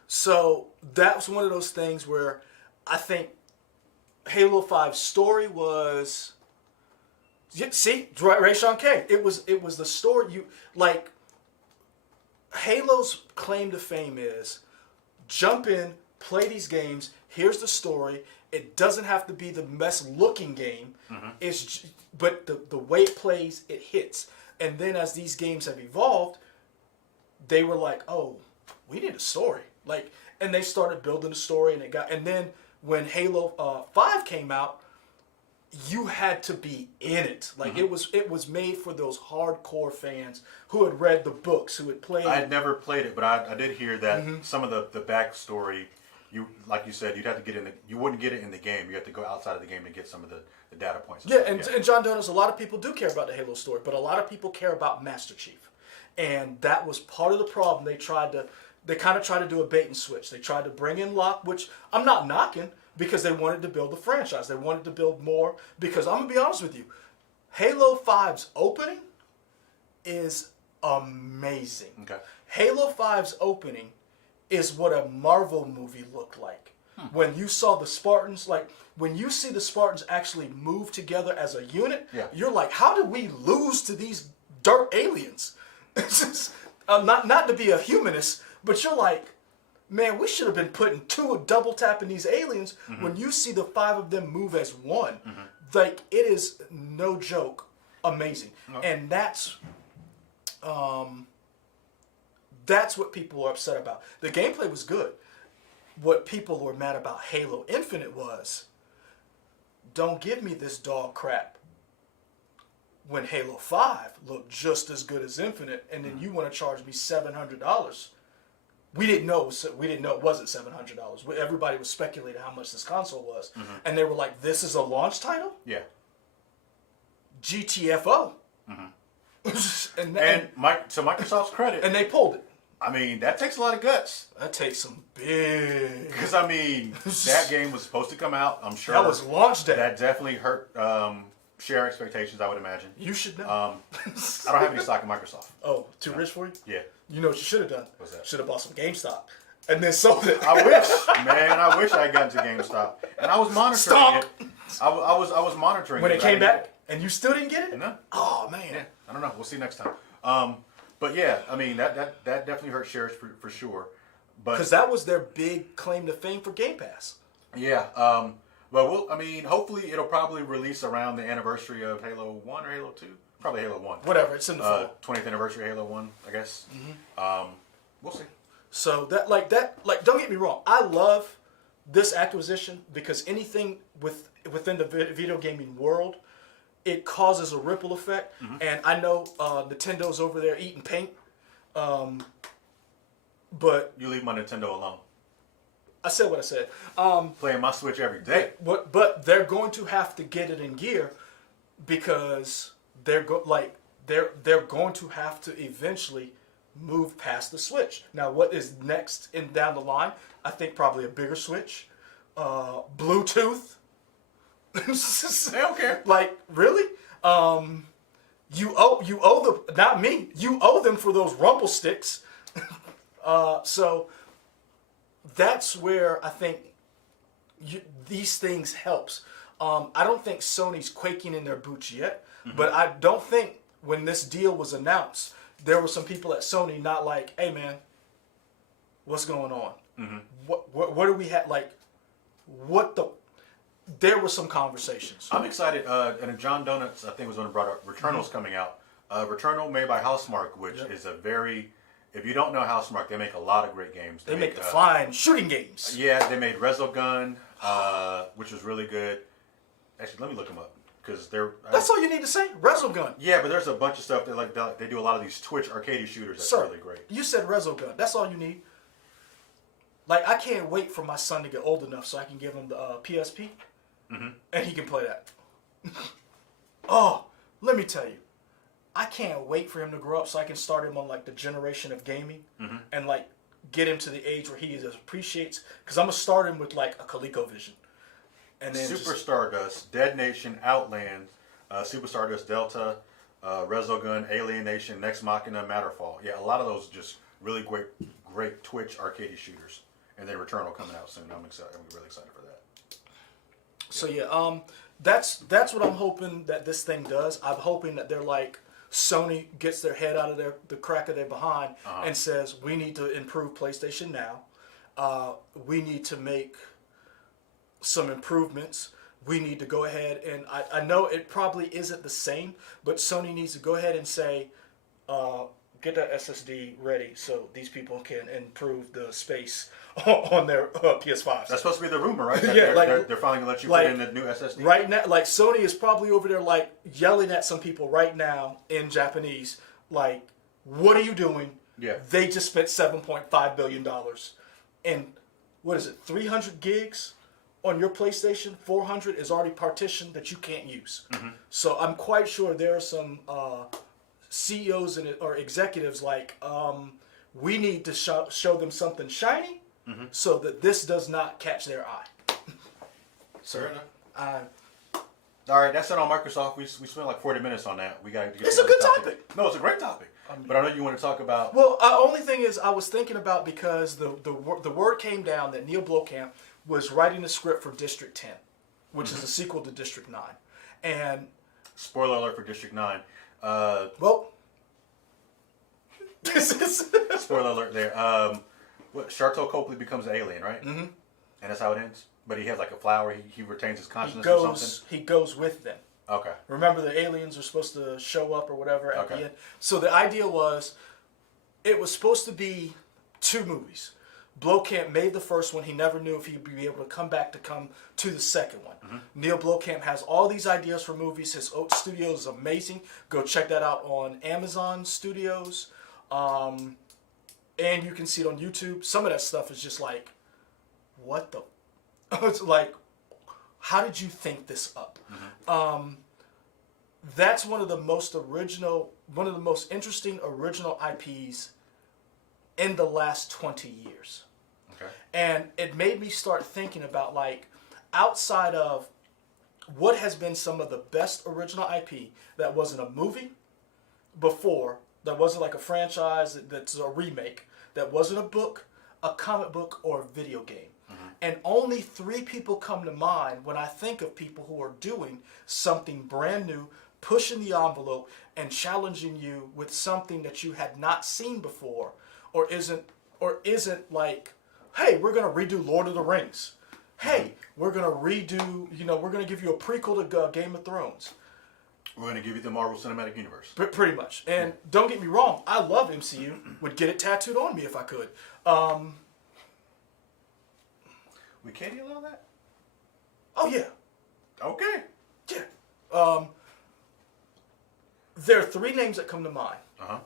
So that was one of those things where I think Halo 5's story was. See, Ray Sean K. It was the story Halo's claim to fame is jump in, play these games. Here's the story. It doesn't have to be the best looking game. Mm-hmm. But the way it plays, it hits. And then as these games have evolved, they were like, oh, we need a story. And they started building a story, and then when Halo 5 came out, you had to be in it. Mm-hmm. It was made for those hardcore fans who had read the books, who had played. I had never played it, but I did hear that mm-hmm. some of the backstory. Like you said, you'd have to get you wouldn't get it in the game. You have to go outside of the game to get some of the data points. And John Donuts, a lot of people do care about the Halo story, but a lot of people care about Master Chief. And that was part of the problem. They kind of tried to do a bait and switch. They tried to bring in Locke, which I'm not knocking, because they wanted to build the franchise. They wanted to build more, because I'm going to be honest with you, Halo 5's opening is amazing. Okay. Halo 5's opening is what a Marvel movie looked like. When you saw the Spartans, when you see the Spartans actually move together as a unit, you're like, how did we lose to these dirt aliens? It's just, not to be a humanist, but you're like, man, we should have been putting double tapping these aliens. Mm-hmm. When you see the 5 of them move as one, mm-hmm. It is no joke, amazing. Okay. And that's what people are upset about. The gameplay was good. What people were mad about Halo Infinite was, don't give me this dog crap when Halo 5 looked just as good as Infinite, and then you want to charge me $700. We didn't know it wasn't $700. Everybody was speculating how much this console was, mm-hmm. and they were like, "This is a launch title." Yeah. GTFO. Mm-hmm. So Microsoft's credit, and they pulled it. I mean, that takes a lot of guts. That takes some big. Because I mean, that game was supposed to come out. I'm sure that was launch day. That definitely hurt share expectations, I would imagine. You should know. I don't have any stock in Microsoft. Oh, too rich for you? Yeah. You know what you should have done? What's that? Should have bought some GameStop and then sold it. I wish I had gotten to GameStop, and I was monitoring it. I was monitoring when it came back, and you still didn't get it. No. Oh man. Yeah. I don't know. We'll see next time. But yeah, I mean that definitely hurt shares for sure. But because that was their big claim to fame for Game Pass. Yeah. But hopefully it'll probably release around the anniversary of Halo 1 or Halo 2. Probably Halo 1. Whatever, it's in the fall. 20th anniversary of Halo 1, I guess. Mm-hmm. We'll see. So that don't get me wrong. I love this acquisition because anything within the video gaming world, it causes a ripple effect. And I know Nintendo's over there eating paint, but You leave my Nintendo alone. I said what I said. Playing my Switch every day. But they're going to have to get it in gear because they're going to have to eventually move past the Switch. Now, what is next and down the line? I think probably a bigger Switch, Bluetooth. They don't care. Like really? You owe them, not me. You owe them for those rumble sticks. So that's where I think these things helps. I don't think Sony's quaking in their boots yet, but I don't think when this deal was announced, there were some people at Sony not like, hey man, what's going on? What do we have? Like, what the? There were some conversations. I'm excited. And John Donuts, I think, was one who brought up Returnal's coming out. Returnal made by Housemarque, which is a very... If you don't know Housemarque, they make a lot of great games. They make fine shooting games. Yeah, they made Resogun, which was really good. Actually, let me look them up. Because they're... That's all you need to say? Resogun. Yeah, but there's a bunch of stuff. They do a lot of these Twitch arcade shooters that's really great. You said Resogun. That's all you need. Like, I can't wait for my son to get old enough so I can give him the PSP. And he can play that. Oh, let me tell you. I can't wait for him to grow up so I can start him on like the generation of gaming and like get him to the age where he appreciates. Because I'm going to start him with like a ColecoVision. And then Super Stardust, Dead Nation, Outland, Super Stardust Delta, Resogun, Alienation, Next Machina, Matterfall. Yeah, a lot of those just really great Twitch arcade shooters. And then Returnal coming out soon. I'm excited. I'm really excited for that. So yeah, that's what I'm hoping that this thing does. I'm hoping that they're like Sony gets their head out of the crack of their behind and says we need to improve PlayStation Now. We need to make some improvements. We need to go ahead and I know it probably isn't the same, but Sony needs to go ahead and say get that SSD ready so these people can improve the space on their PS5s. That's supposed to be the rumor, right? Yeah, they're finally going to let you put in the new SSD. Right now, like Sony is probably over there like yelling at some people right now in Japanese, like, what are you doing? Yeah. They just spent $7.5 billion. And what is it, 300 gigs on your PlayStation? 400 is already partitioned that you can't use. So I'm quite sure there are some CEOs or executives like, we need to show them something shiny so that this does not catch their eye. Fair enough. All right, that's it on Microsoft. We spent like 40 minutes on that. We got to get. It's a good topic. No, it's a great topic. But I know you want to talk about. Well, only thing is, I was thinking about because the word came down that Neil Blomkamp was writing the script for District 10, which is a sequel to District 9, and spoiler alert for District 9. Well, this is spoiler alert there. What Sharto Copley becomes an alien, right? And that's how it ends. But he has like a flower. He retains his consciousness or something. He goes with them. Okay. Remember, the aliens are supposed to show up or whatever at the Okay. end. So the idea was, it was supposed to be 2 movies. Blomkamp made the first one. He never knew if he'd be able to come to the second one. Neil Blomkamp has all these ideas for movies. His studio is amazing. Go check that out on Amazon Studios. And you can see it on YouTube. Some of that stuff is just like, what the... It's like, how did you think this up? That's one of the most interesting original IPs in the last 20 years. Okay. And it made me start thinking about, like, outside of what has been some of the best original IP that wasn't a movie before, that wasn't like a franchise that's a remake, that wasn't a book, a comic book, or a video game. And only 3 people come to mind when I think of people who are doing something brand new, pushing the envelope, and challenging you with something that you had not seen before, or isn't like, hey, we're gonna redo Lord of the Rings. Hey, we're gonna redo, we're gonna give you a prequel to Game of Thrones. We're going to give you the Marvel Cinematic Universe. Pretty much. And don't get me wrong, I love MCU. Would get it tattooed on me if I could. We can't allow that? Oh, yeah. Okay. Yeah. There are three names that come to mind. Uh-huh.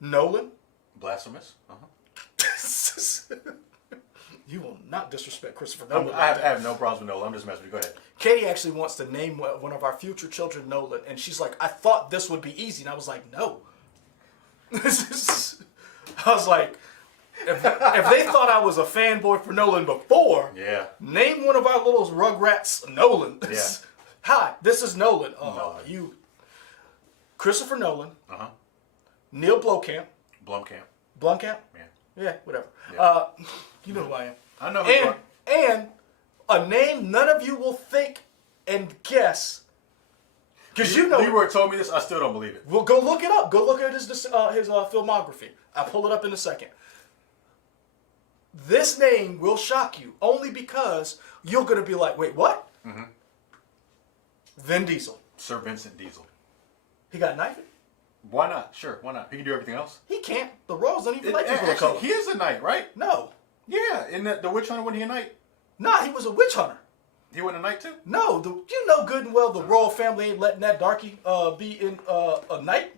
Nolan. Blasphemous. Uh-huh. You will not disrespect Christopher I Nolan. have no problems with Nolan. I'm just messing with you. Go ahead. Katie actually wants to name one of our future children Nolan, and she's like, I thought this would be easy. And I was like, no. I was like, if they thought I was a fanboy for Nolan before, Yeah. name one of our little Rugrats Nolan. Yeah. Hi, this is Nolan. You. Christopher Nolan. Uh-huh. Neil Blomkamp. Blomkamp. Blomkamp? Yeah. Yeah, whatever. Yeah. You know who I am. I know who you are. And a name none of you will think and guess. Because you know. Leroy told me this. I still don't believe it. Well, go look it up. Go look at his filmography. I'll pull it up in a second. This name will shock you only because you're going to be like, wait, what? Mm-hmm. Vin Diesel. Sir Vincent Diesel. He got knifed? Why not? Sure, why not? He can do everything else. He can't. The Royals don't even like people of color. He is a knight, right? No. Yeah, in the Witch Hunter, wasn't he a knight? Nah, he was a witch hunter. He wasn't a knight too? No, you know good and well the royal family ain't letting that darky be in a knight.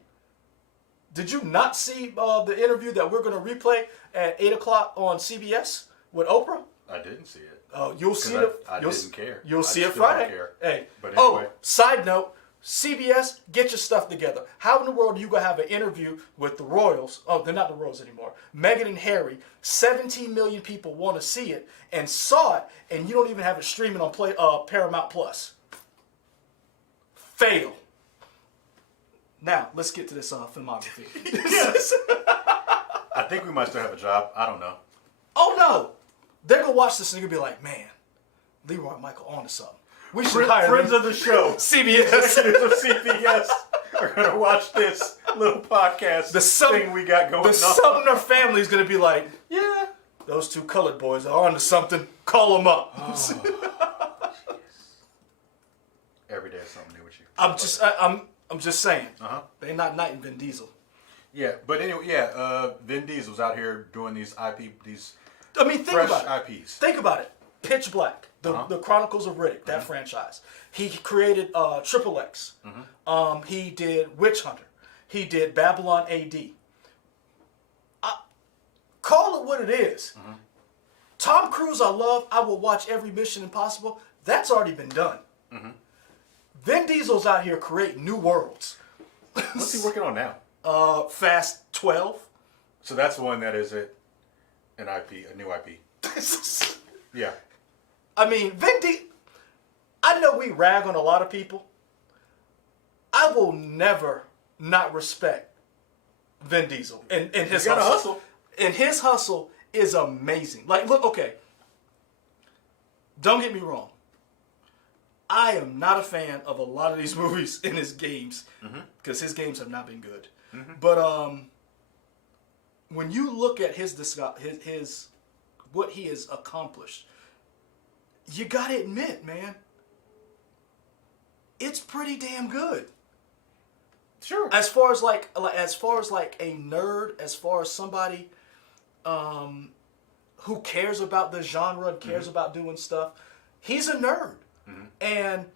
Did you not see the interview that we're going to replay at 8 o'clock on CBS with Oprah? I didn't see it. You'll see it. I didn't care. You'll see it still don't Friday. care. Hey. But anyway. Side note, CBS, get your stuff together. How in the world are you going to have an interview with the Royals? Oh, they're not the Royals anymore. Meghan and Harry. 17 million people want to see it and saw it, and you don't even have it streaming on Paramount Plus. Fail. Now, let's get to this filmography. I think we might still have a job. I don't know. Oh, no. They're going to watch this and they're going to be like, man, Leroy Michael on to something. We should hire Friends him. of the show. CBS. Executives of CBS are going to watch this little podcast thing we got going on. The Sumner family is going to be like, Yeah. those two colored boys are on to something. Call them up. Every day is something new with you. I'm just saying. Uh-huh. They're not knighting Vin Diesel. Yeah, but anyway, Vin Diesel's out here doing these Think fresh about it. IPs. Think about it. Pitch Black, the Chronicles of Riddick, that franchise. He created Triple X. He did Witch Hunter. He did Babylon AD. Call it what it is. Tom Cruise, I love. I will watch every Mission Impossible. That's already been done. Vin Diesel's out here creating new worlds. What's he working on now? Fast 12. So that's the one that is an IP, a new IP. Yeah. I mean, I know we rag on a lot of people. I will never not respect Vin Diesel and his hustle. And his hustle is amazing. Like, look, okay. Don't get me wrong. I am not a fan of a lot of these movies in his games because his games have not been good. But when you look at his what he has accomplished, you gotta admit, man, it's pretty damn good. Sure. As far as like a nerd, as far as somebody who cares about the genre and cares about doing stuff, he's a nerd. And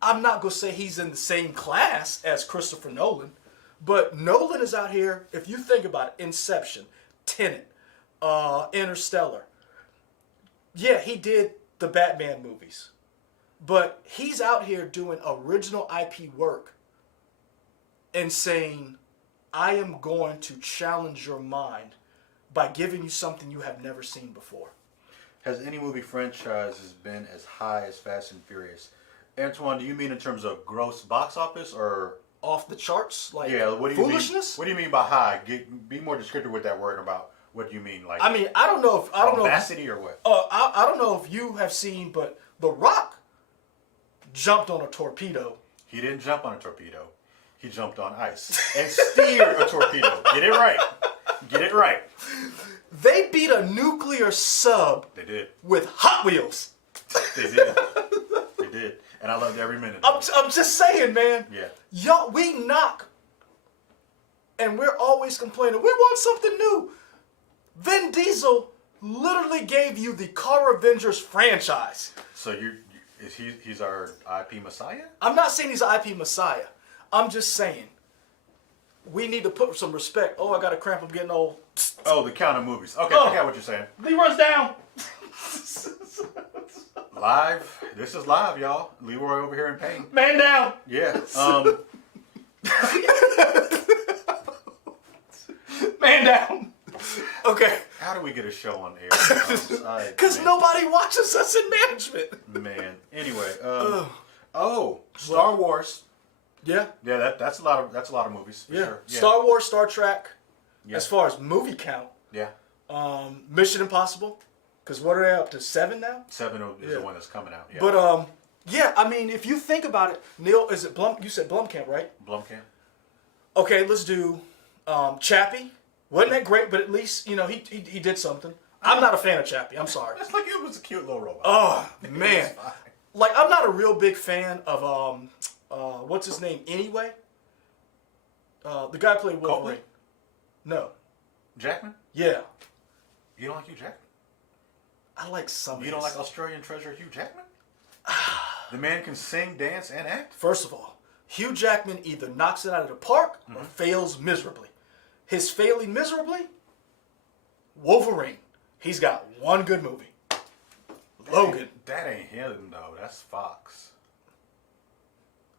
I'm not gonna say he's in the same class as Christopher Nolan, but Nolan is out here. If you think about it, Inception, Tenet, Interstellar. Yeah, he did the Batman movies, but he's out here doing original IP work and saying, I am going to challenge your mind by giving you something you have never seen before. Has any movie franchise been as high as Fast and Furious? Antoine, do you mean in terms of gross box office or off the charts? Like, yeah, what do you foolishness? Mean? What do you mean by high? Be more descriptive with that word about what you mean. Like, I mean, I don't know if audacity or what? I don't know if you have seen, but The Rock jumped on a torpedo. He didn't jump on a torpedo. He jumped on ice and steered a torpedo. Get it right. Get it right. They beat a nuclear sub. They did. With Hot Wheels. They did. They It did, and I loved every minute. I'm just saying, man. Yeah. Y'all, we knock, and we're always complaining. We want something new. Vin Diesel literally gave you the Car Avengers franchise. So he's our IP messiah? I'm not saying he's an IP messiah. I'm just saying we need to put some respect. Oh, I got a cramp. I'm getting old. Oh, the count of movies. Okay, I get what you're saying. Leroy's down. Live. This is live, y'all. Leroy over here in pain. Man down. Yeah. Man down. Okay. How do we get a show on air? Because nobody watches us in management. Man. Anyway. Star Wars. Yeah. Yeah, that's a lot of movies. For sure. Yeah. Star Wars, Star Trek. Yeah. As far as movie count. Yeah. Mission Impossible. Because what are they up to? 7 now? 7 is the one that's coming out. Yeah. But yeah, I mean, if you think about it, Neil, is it Blum? You said Blumkamp, right? Blumkamp. Okay, let's do Chappie. Wasn't that great? But at least he did something. I'm not a fan of Chappie. I'm sorry. It's like it was a cute little robot. Oh man, like I'm not a real big fan of what's his name anyway? The guy who played Wolverine. Copley? No. Jackman? Yeah. You don't like Hugh Jackman? I like some. You don't like Australian treasure Hugh Jackman? The man can sing, dance, and act? First of all, Hugh Jackman either knocks it out of the park or fails miserably. His failing miserably, Wolverine. He's got one good movie. Logan. That ain't him, though. That's Fox.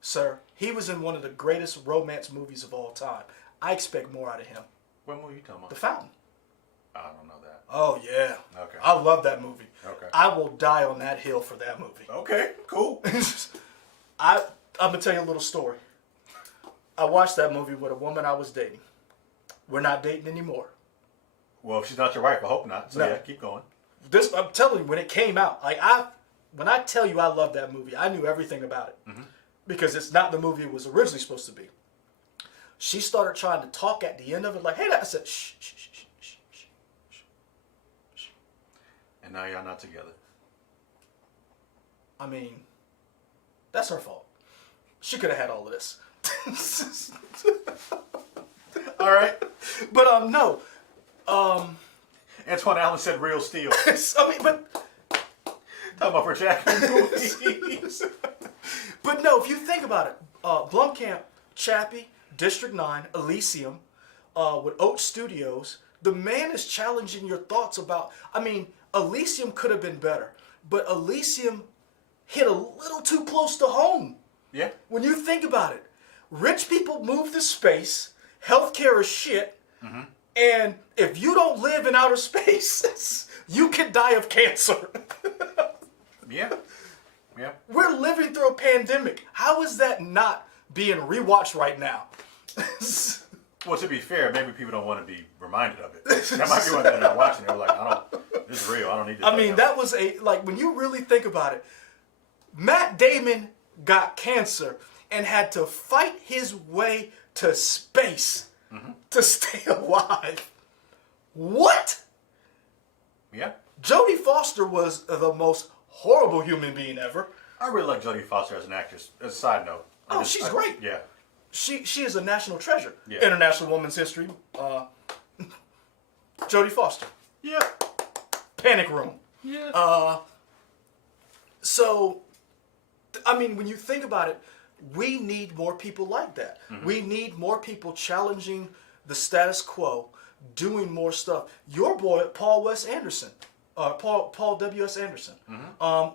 Sir, he was in one of the greatest romance movies of all time. I expect more out of him. What movie you talking about? The Fountain. I don't know that. Oh, yeah. Okay. I love that movie. Okay. I will die on that hill for that movie. Okay, cool. I'm going to tell you a little story. I watched that movie with a woman I was dating. We're not dating anymore. Well, if she's not your wife, I hope not. So No. yeah, keep going. I'm telling you, when it came out, when I tell you I love that movie, I knew everything about it. Because it's not the movie it was originally supposed to be. She started trying to talk at the end of it, like, hey, I said, shh, shh, shh, shh, shh, shh, shh. And now y'all not together. I mean, that's her fault. She could have had all of this. All right. But no. Antoine Allen said real steel. I mean, but Talking about for Jackman movies. but no, if you think about it, Blumkamp, Chappie, District 9, Elysium, with Oat Studios, the man is challenging your thoughts about. I mean, Elysium could have been better, but Elysium hit a little too close to home. Yeah. When you think about it, rich people move to space, healthcare is shit, and if you don't live in outer space, you can die of cancer. Yeah. Yeah. We're living through a pandemic. How is that not being rewatched right now? Well, to be fair, maybe people don't want to be reminded of it. That might be what they're not watching. They're like, this is real. I don't need this. I mean, that was when you really think about it, Matt Damon got cancer and had to fight his way to space to stay alive. What? Yeah. Jodie Foster was the most horrible human being ever. I really like Jodie Foster as an actress. As a side note. She's great. Yeah. She is a national treasure. Yeah. International Women's History. Jodie Foster. Yeah. Panic Room. Yeah. So, I mean, when you think about it, we need more people like that. We need more people challenging the status quo, doing more stuff. Your boy, Paul W.S. Anderson,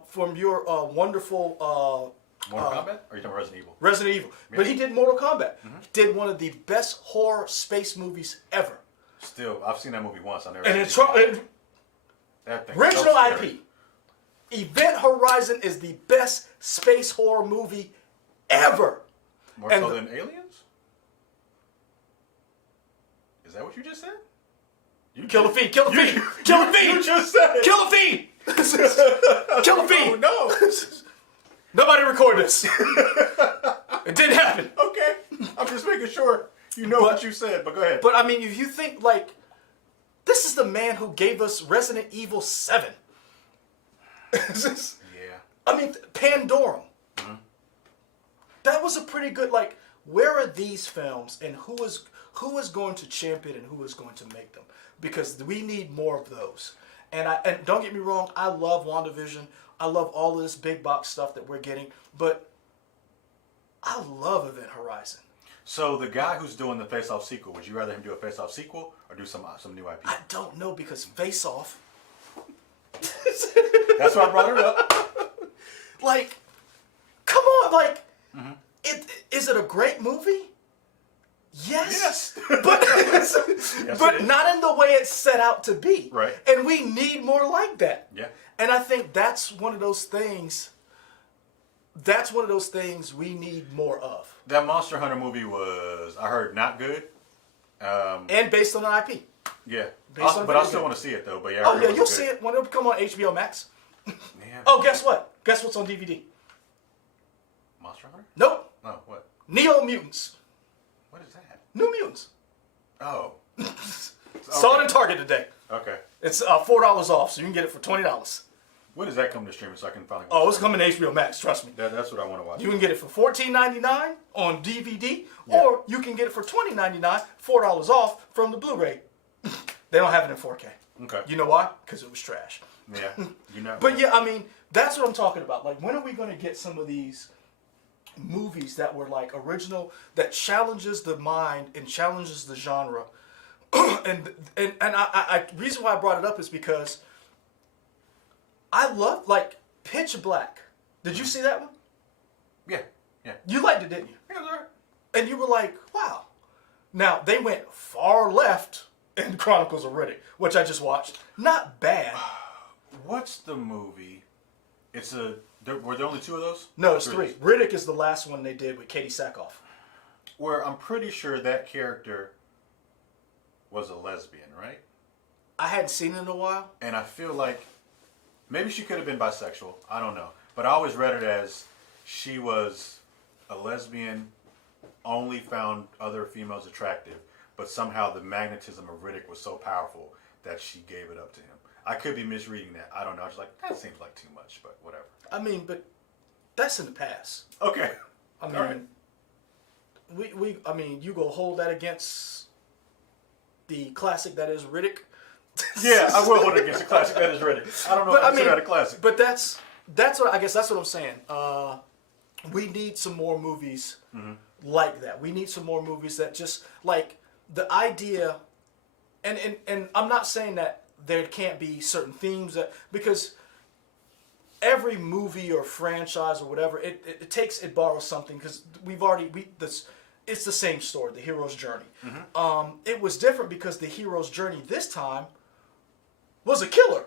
from your wonderful Mortal Kombat? Or are you talking about Resident Evil? Resident Evil. Yeah. But he did Mortal Kombat. Did one of the best horror space movies ever. Still, I've seen that movie once. I never. And it's that thing. original So scary. IP. Event Horizon is the best space horror movie ever. More And so than Aliens? Is that what you just said? Kill the Fiend. Kill the Fiend. Kill the Fiend. You just said it. Kill the Fiend. Kill the Fiend. Oh, no. Nobody record this. It didn't happen. Okay. I'm just making sure you know what you said, but go ahead. But I mean, if you think this is the man who gave us Resident Evil 7. Yeah. I mean, Pandorum. That was a pretty good, like, where are these films and who is going to champion and who is going to make them? Because we need more of those. And don't get me wrong, I love WandaVision. I love all of this big box stuff that we're getting. But I love Event Horizon. So the guy who's doing the Face Off sequel, would you rather him do a Face Off sequel or do some new IP? I don't know because Face Off. That's why I brought it up. Like, come on, like, is it a great movie? Yes. But Yes, but not in the way it's set out to be. Right. And we need more like that. Yeah. And I think that's one of those things. That's one of those things we need more of. That Monster Hunter movie was, I heard, not good. And based on an IP. Yeah. Based on But I video still game. want to see it though. But yeah. I Oh heard yeah, it was you'll good. see it when it'll come on HBO Max. Man, Oh, guess what? Guess what's on DVD? Monster Hunter? Nope. Oh, what? Neo Mutants. What is that? New Mutants. Oh. Saw it in Target today. Okay. It's $4 off, so you can get it for $20. When does that come to streaming so I can finally? Oh, it's coming to HBO Max. Trust me. That's what I want to watch. You can get it for $14.99 on DVD, Yeah. or you can get it for $20.99, $4 off from the Blu-ray. They don't have it in 4K. Okay. You know why? Because it was trash. Yeah. You know. But yeah, I mean, that's what I'm talking about. Like, when are we going to get some of these movies that were like original, that challenges the mind and challenges the genre? and I reason why I brought it up is because I love, like, Pitch Black. Did you see that one? Yeah. Yeah. You liked it, didn't you? Yeah, sir. And you were like, wow. Now, they went far left in Chronicles of Riddick, which I just watched. Not bad. What's the movie? Were there only two of those? No, it's three. Riddick is the last one they did with Katie Sackhoff. Where I'm pretty sure that character was a lesbian, right? I hadn't seen it in a while. And I feel like maybe she could have been bisexual. I don't know. But I always read it as she was a lesbian, only found other females attractive, but somehow the magnetism of Riddick was so powerful that she gave it up to him. I could be misreading that. I don't know. I was like, that seems like too much, but whatever. I mean, but that's in the past. Okay. I mean, All right. I mean, you go hold that against the classic that is Riddick. Yeah, I will hold it against a classic that is Riddick. I don't know But if I consider that a classic. But that's what I guess that's what I'm saying. We need some more movies like that. We need some more movies that just like the idea. And I'm not saying that there can't be certain themes that, because every movie or franchise or whatever, it borrows something, because it's the same story, the hero's journey. It was different because the hero's journey this time was a killer.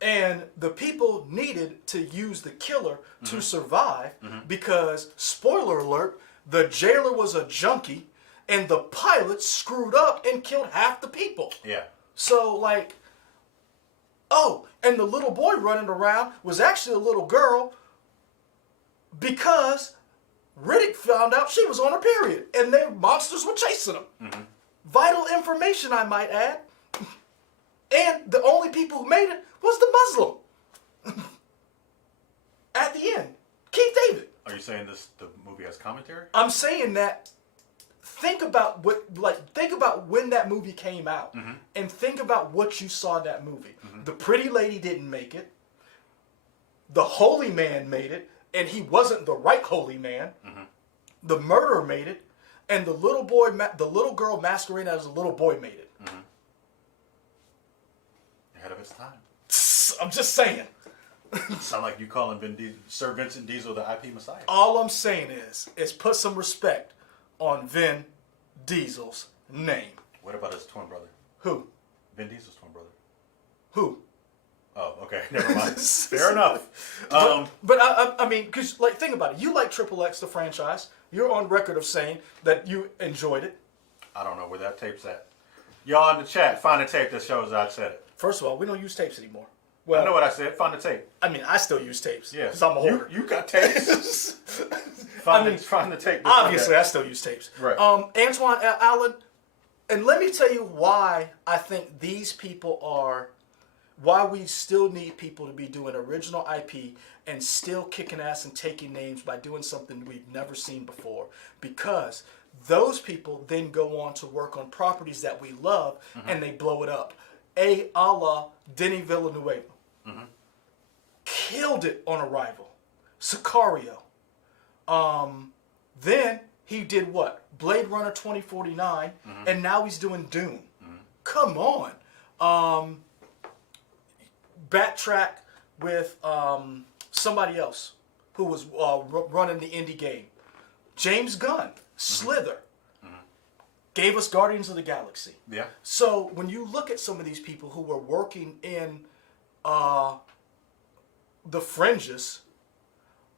And the people needed to use the killer to survive because, spoiler alert, the jailer was a junkie and the pilot screwed up and killed half the people. Yeah. So, like, oh, and the little boy running around was actually a little girl because Riddick found out she was on her period and their monsters were chasing them. Vital information, I might add. And the only people who made it was the Muslim. At the end, Keith David. Are you saying the movie has commentary? I'm saying that. Think about when that movie came out, and think about what you saw in that movie. The pretty lady didn't make it. The holy man made it, and he wasn't the right holy man. The murderer made it, and the little girl masquerading as a little boy made it. Ahead of its time. I'm just saying. Sound like you calling Sir Vincent Diesel the IP Messiah. All I'm saying is put some respect on Vin Diesel's name. What about his twin brother? Who? Vin Diesel's twin brother. Who? Oh, okay. Never mind. Fair enough. But I mean, because, like, think about it. You like Triple X, the franchise. You're on record of saying that you enjoyed it. I don't know where that tape's at. Y'all in the chat, find the tape that shows I said it. First of all, we don't use tapes anymore. I know what I said. Find the tape. I mean, I still use tapes. Yeah. Because I'm a hoarder. You got tapes. Find the tape. Obviously, I still use tapes. Right. Antoine Allen, and let me tell you why I think these people are why we still need people to be doing original IP and still kicking ass and taking names by doing something we've never seen before. Because those people then go on to work on properties that we love and they blow it up. A la Denis Villeneuve. Killed it on Arrival. Sicario. Then he did what? Blade Runner 2049, and now he's doing Dune. Come on. Backtrack with somebody else who was running the indie game. James Gunn, Slither, gave us Guardians of the Galaxy. Yeah. So when you look at some of these people who were working in the fringes,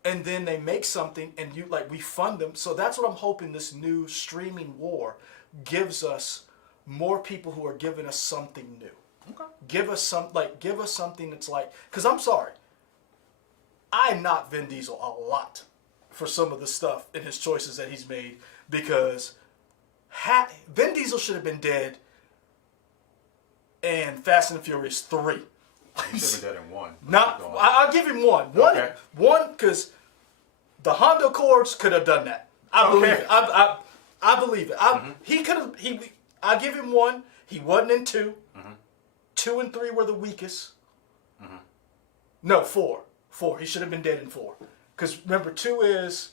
and then they make something, and we fund them. So that's what I'm hoping this new streaming war gives us. More people who are giving us something new. Okay. Give us something that's like, because I'm sorry, I knock Vin Diesel a lot for some of the stuff and his choices that he's made, because Vin Diesel should have been dead in Fast and Furious 3. He should have been dead in 1. I'll give him one. Okay. One, because the Honda Accords could have done that. I believe it. I believe it. He could have. I'll give him 1. He wasn't in 2. 2 and 3 were the weakest. No, 4. 4. He should have been dead in 4. Because remember, 2 is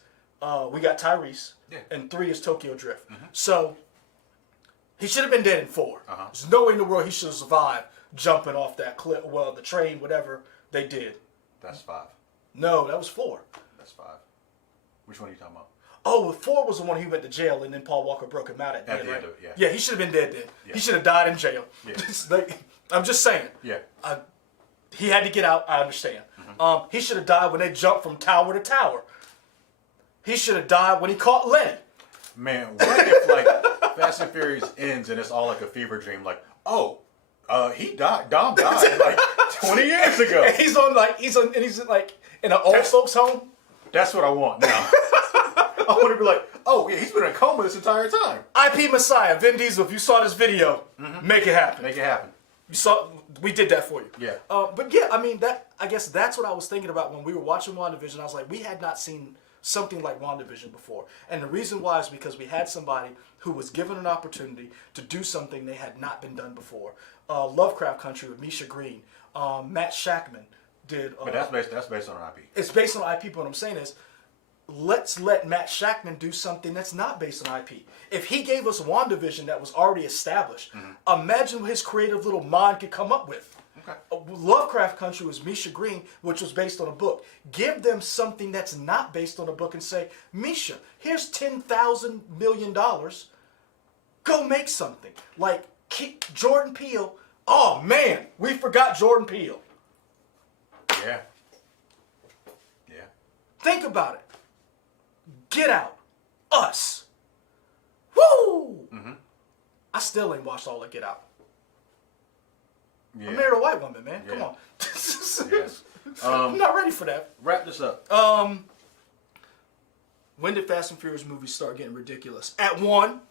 we got Tyrese, and 3 is Tokyo Drift. So he should have been dead in 4. There's no way in the world he should have survived jumping off that cliff. Well, the train, whatever they did. That's 5. No, that was 4. That's 5. Which one are you talking about? Oh, 4 was the one he went to jail, and then Paul Walker broke him out at the end, end right? of it, yeah. Yeah, he should have been dead then. Yeah. He should have died in jail. Yeah. I'm just saying. Yeah. He had to get out. I understand. He should have died when they jumped from tower to tower. He should have died when he caught Lenny. Man, what if Fast and Furious ends and it's all like a fever dream? Like, he died. Dom died like 20 years ago. And he's in an old folks home. That's what I want now. I want to be like, oh yeah, he's been in a coma this entire time. IP Messiah, Vin Diesel. If you saw this video, make it happen. Make it happen. We did that for you. Yeah. But yeah, I mean I guess that's what I was thinking about when we were watching WandaVision. I was like, we had not seen something like WandaVision before, and the reason why is because we had somebody who was given an opportunity to do something they had not been done before. Lovecraft Country with Misha Green, Matt Shackman did. But that's based on IP. It's based on IP. But what I'm saying is, let's let Matt Shackman do something that's not based on IP. If he gave us WandaVision that was already established, imagine what his creative little mind could come up with. Okay. Lovecraft Country was Misha Green, which was based on a book. Give them something that's not based on a book and say, Misha, here's $10,000 million. Go make something. Like Jordan Peele. Oh man, we forgot Jordan Peele. Yeah. Yeah. Think about it. Get Out. Us. Woo! I still ain't watched all of Get Out. Yeah. I married a white woman, man. Yeah. Come on. Yes. I'm not ready for that. Wrap this up. When did Fast and Furious movies start getting ridiculous? At 1.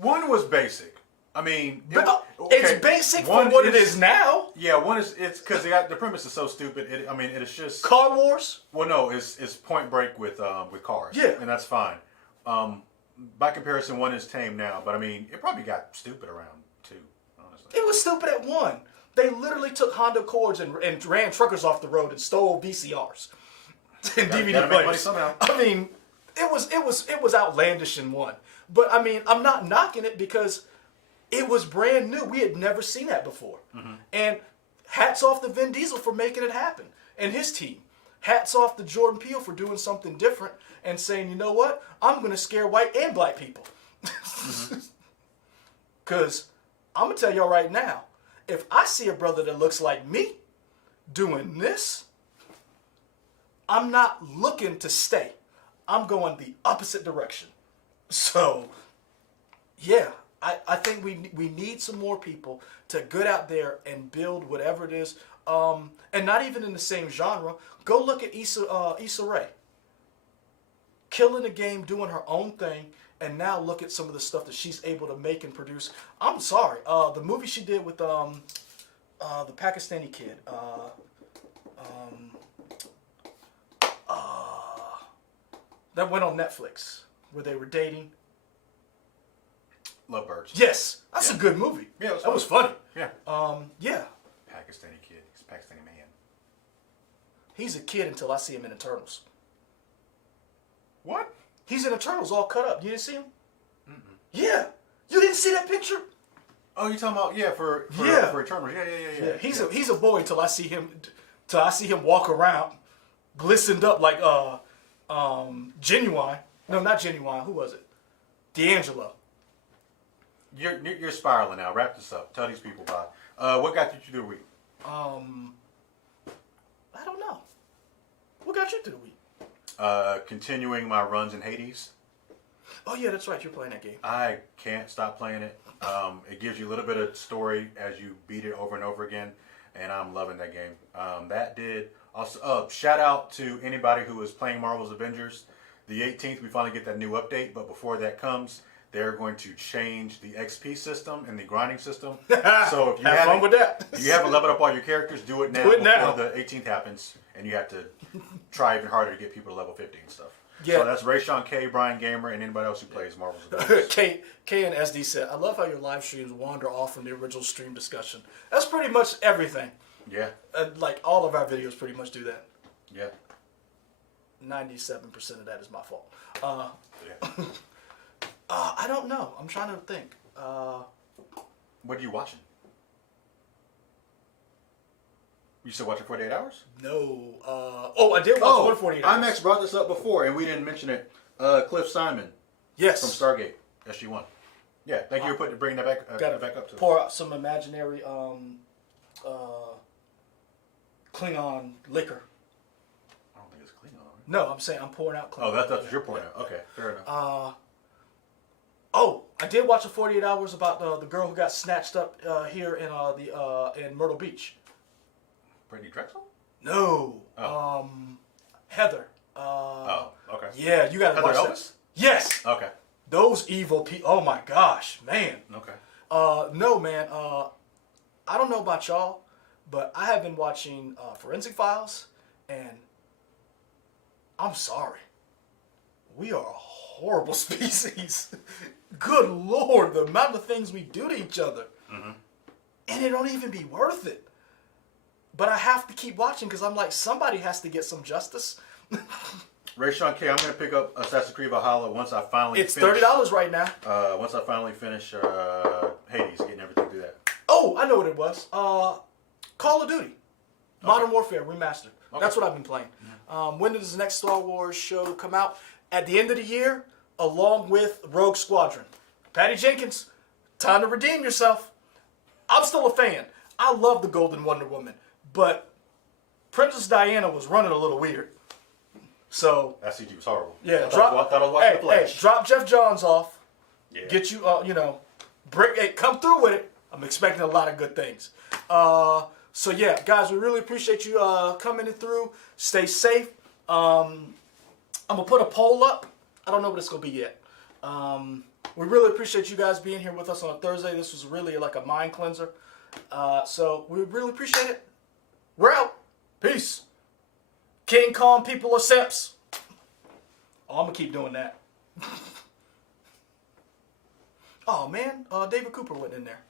1 was basic. I mean, it's basic for what it is now. Yeah, 1 is because the premise is so stupid. It is just Car Wars. Well, no, it's Point Break with cars. Yeah, and that's fine. By comparison, 1 is tame now, but I mean, it probably got stupid around 2. Honestly, it was stupid at 1. They literally took Honda Accords and ran truckers off the road and stole VCRs and DVD players. I mean, it was outlandish in 1. But I mean, I'm not knocking it because it was brand new. We had never seen that before. And hats off to Vin Diesel for making it happen and his team. Hats off to Jordan Peele for doing something different and saying, you know what? I'm going to scare white and black people. Because I'm going to tell y'all right now, if I see a brother that looks like me doing this, I'm not looking to stay. I'm going the opposite direction. So, yeah, I think we need some more people to get out there and build whatever it is, and not even in the same genre. Go look at Issa Rae. Killing the game, doing her own thing, and now look at some of the stuff that she's able to make and produce. I'm sorry, the movie she did with the Pakistani kid. That went on Netflix where they were dating. Lovebirds. Yes, that's a good movie. Yeah, that was funny. Yeah. Yeah. Pakistani kid. He's a Pakistani man. He's a kid until I see him in Eternals. What? He's in Eternals all cut up. You didn't see him? Yeah. You didn't see that picture? Oh, you talking about for Eternals? Yeah. He's a boy until I see him walk around, glistened up like Genuine. No, not Genuine. Who was it? D'Angelo. You're spiraling now. Wrap this up. Tell these people about what got you through the week. I don't know. What got you through the week? Continuing my runs in Hades. Oh yeah, that's right. You're playing that game. I can't stop playing it. It gives you a little bit of story as you beat it over and over again, and I'm loving that game. That did also. Shout out to anybody who is playing Marvel's Avengers. The 18th, we finally get that new update, but before that comes, they're going to change the XP system and the grinding system. So if you have fun with that. If you haven't leveled up all your characters, do it now before the 18th happens, and you have to try even harder to get people to level 50 and stuff. Yeah. So that's Rayshawn K, Brian Gamer, and anybody else who plays Marvel's Avengers. K and SD said, I love how your live streams wander off from the original stream discussion. That's pretty much everything. Yeah. Like all of our videos pretty much do that. Yeah. 97% of that is my fault. Yeah. I don't know. I'm trying to think. What are you watching? You still watching 48 Hours? No. I did watch 148 Hours. IMAX brought this up before, and we didn't mention it. Cliff Simon. Yes. From Stargate, SG-1. Yeah, thank you for bringing that back up to pour out some imaginary Klingon liquor. I don't think it's Klingon. No, I'm saying I'm pouring out Klingon. Oh, that's what you're pouring out. Okay, fair enough. I did watch a 48 Hours about the girl who got snatched up here in in Myrtle Beach. Brittany Drexel? No. Oh. Heather. Okay. Yeah, you got to watch Elvis? that. Yes. Okay. Those evil people. Oh my gosh, man. Okay. No, man. I don't know about y'all, but I have been watching Forensic Files, and I'm sorry. We are a horrible species. Good Lord, the amount of things we do to each other. Mm-hmm. And it don't even be worth it. But I have to keep watching because I'm like, somebody has to get some justice. Rayshawn K, I'm going to pick up Assassin's Creed Valhalla once I finally finish. It's $30 right now. Once I finally finish Hades, getting everything through that. Oh, I know what it was. Call of Duty. Modern Warfare Remastered. Okay. That's what I've been playing. Mm-hmm. When does the next Star Wars show come out? At the end of the year, along with Rogue Squadron. Patty Jenkins, time to redeem yourself. I'm still a fan. I love the Golden Wonder Woman, but Princess Diana was running a little weird. So that CG was horrible. Yeah, thought I was watching The Flash. Drop Jeff Johns off. Yeah. Get you, come through with it. I'm expecting a lot of good things. So yeah, guys, we really appreciate you coming in through. Stay safe. I'm gonna put a poll up. I don't know what it's gonna be yet. We really appreciate you guys being here with us on a Thursday. This was really like a mind cleanser. So we really appreciate it. We're out. Peace. King Kong people are simps. Oh, I'm gonna keep doing that. Oh man, David Cooper went in there.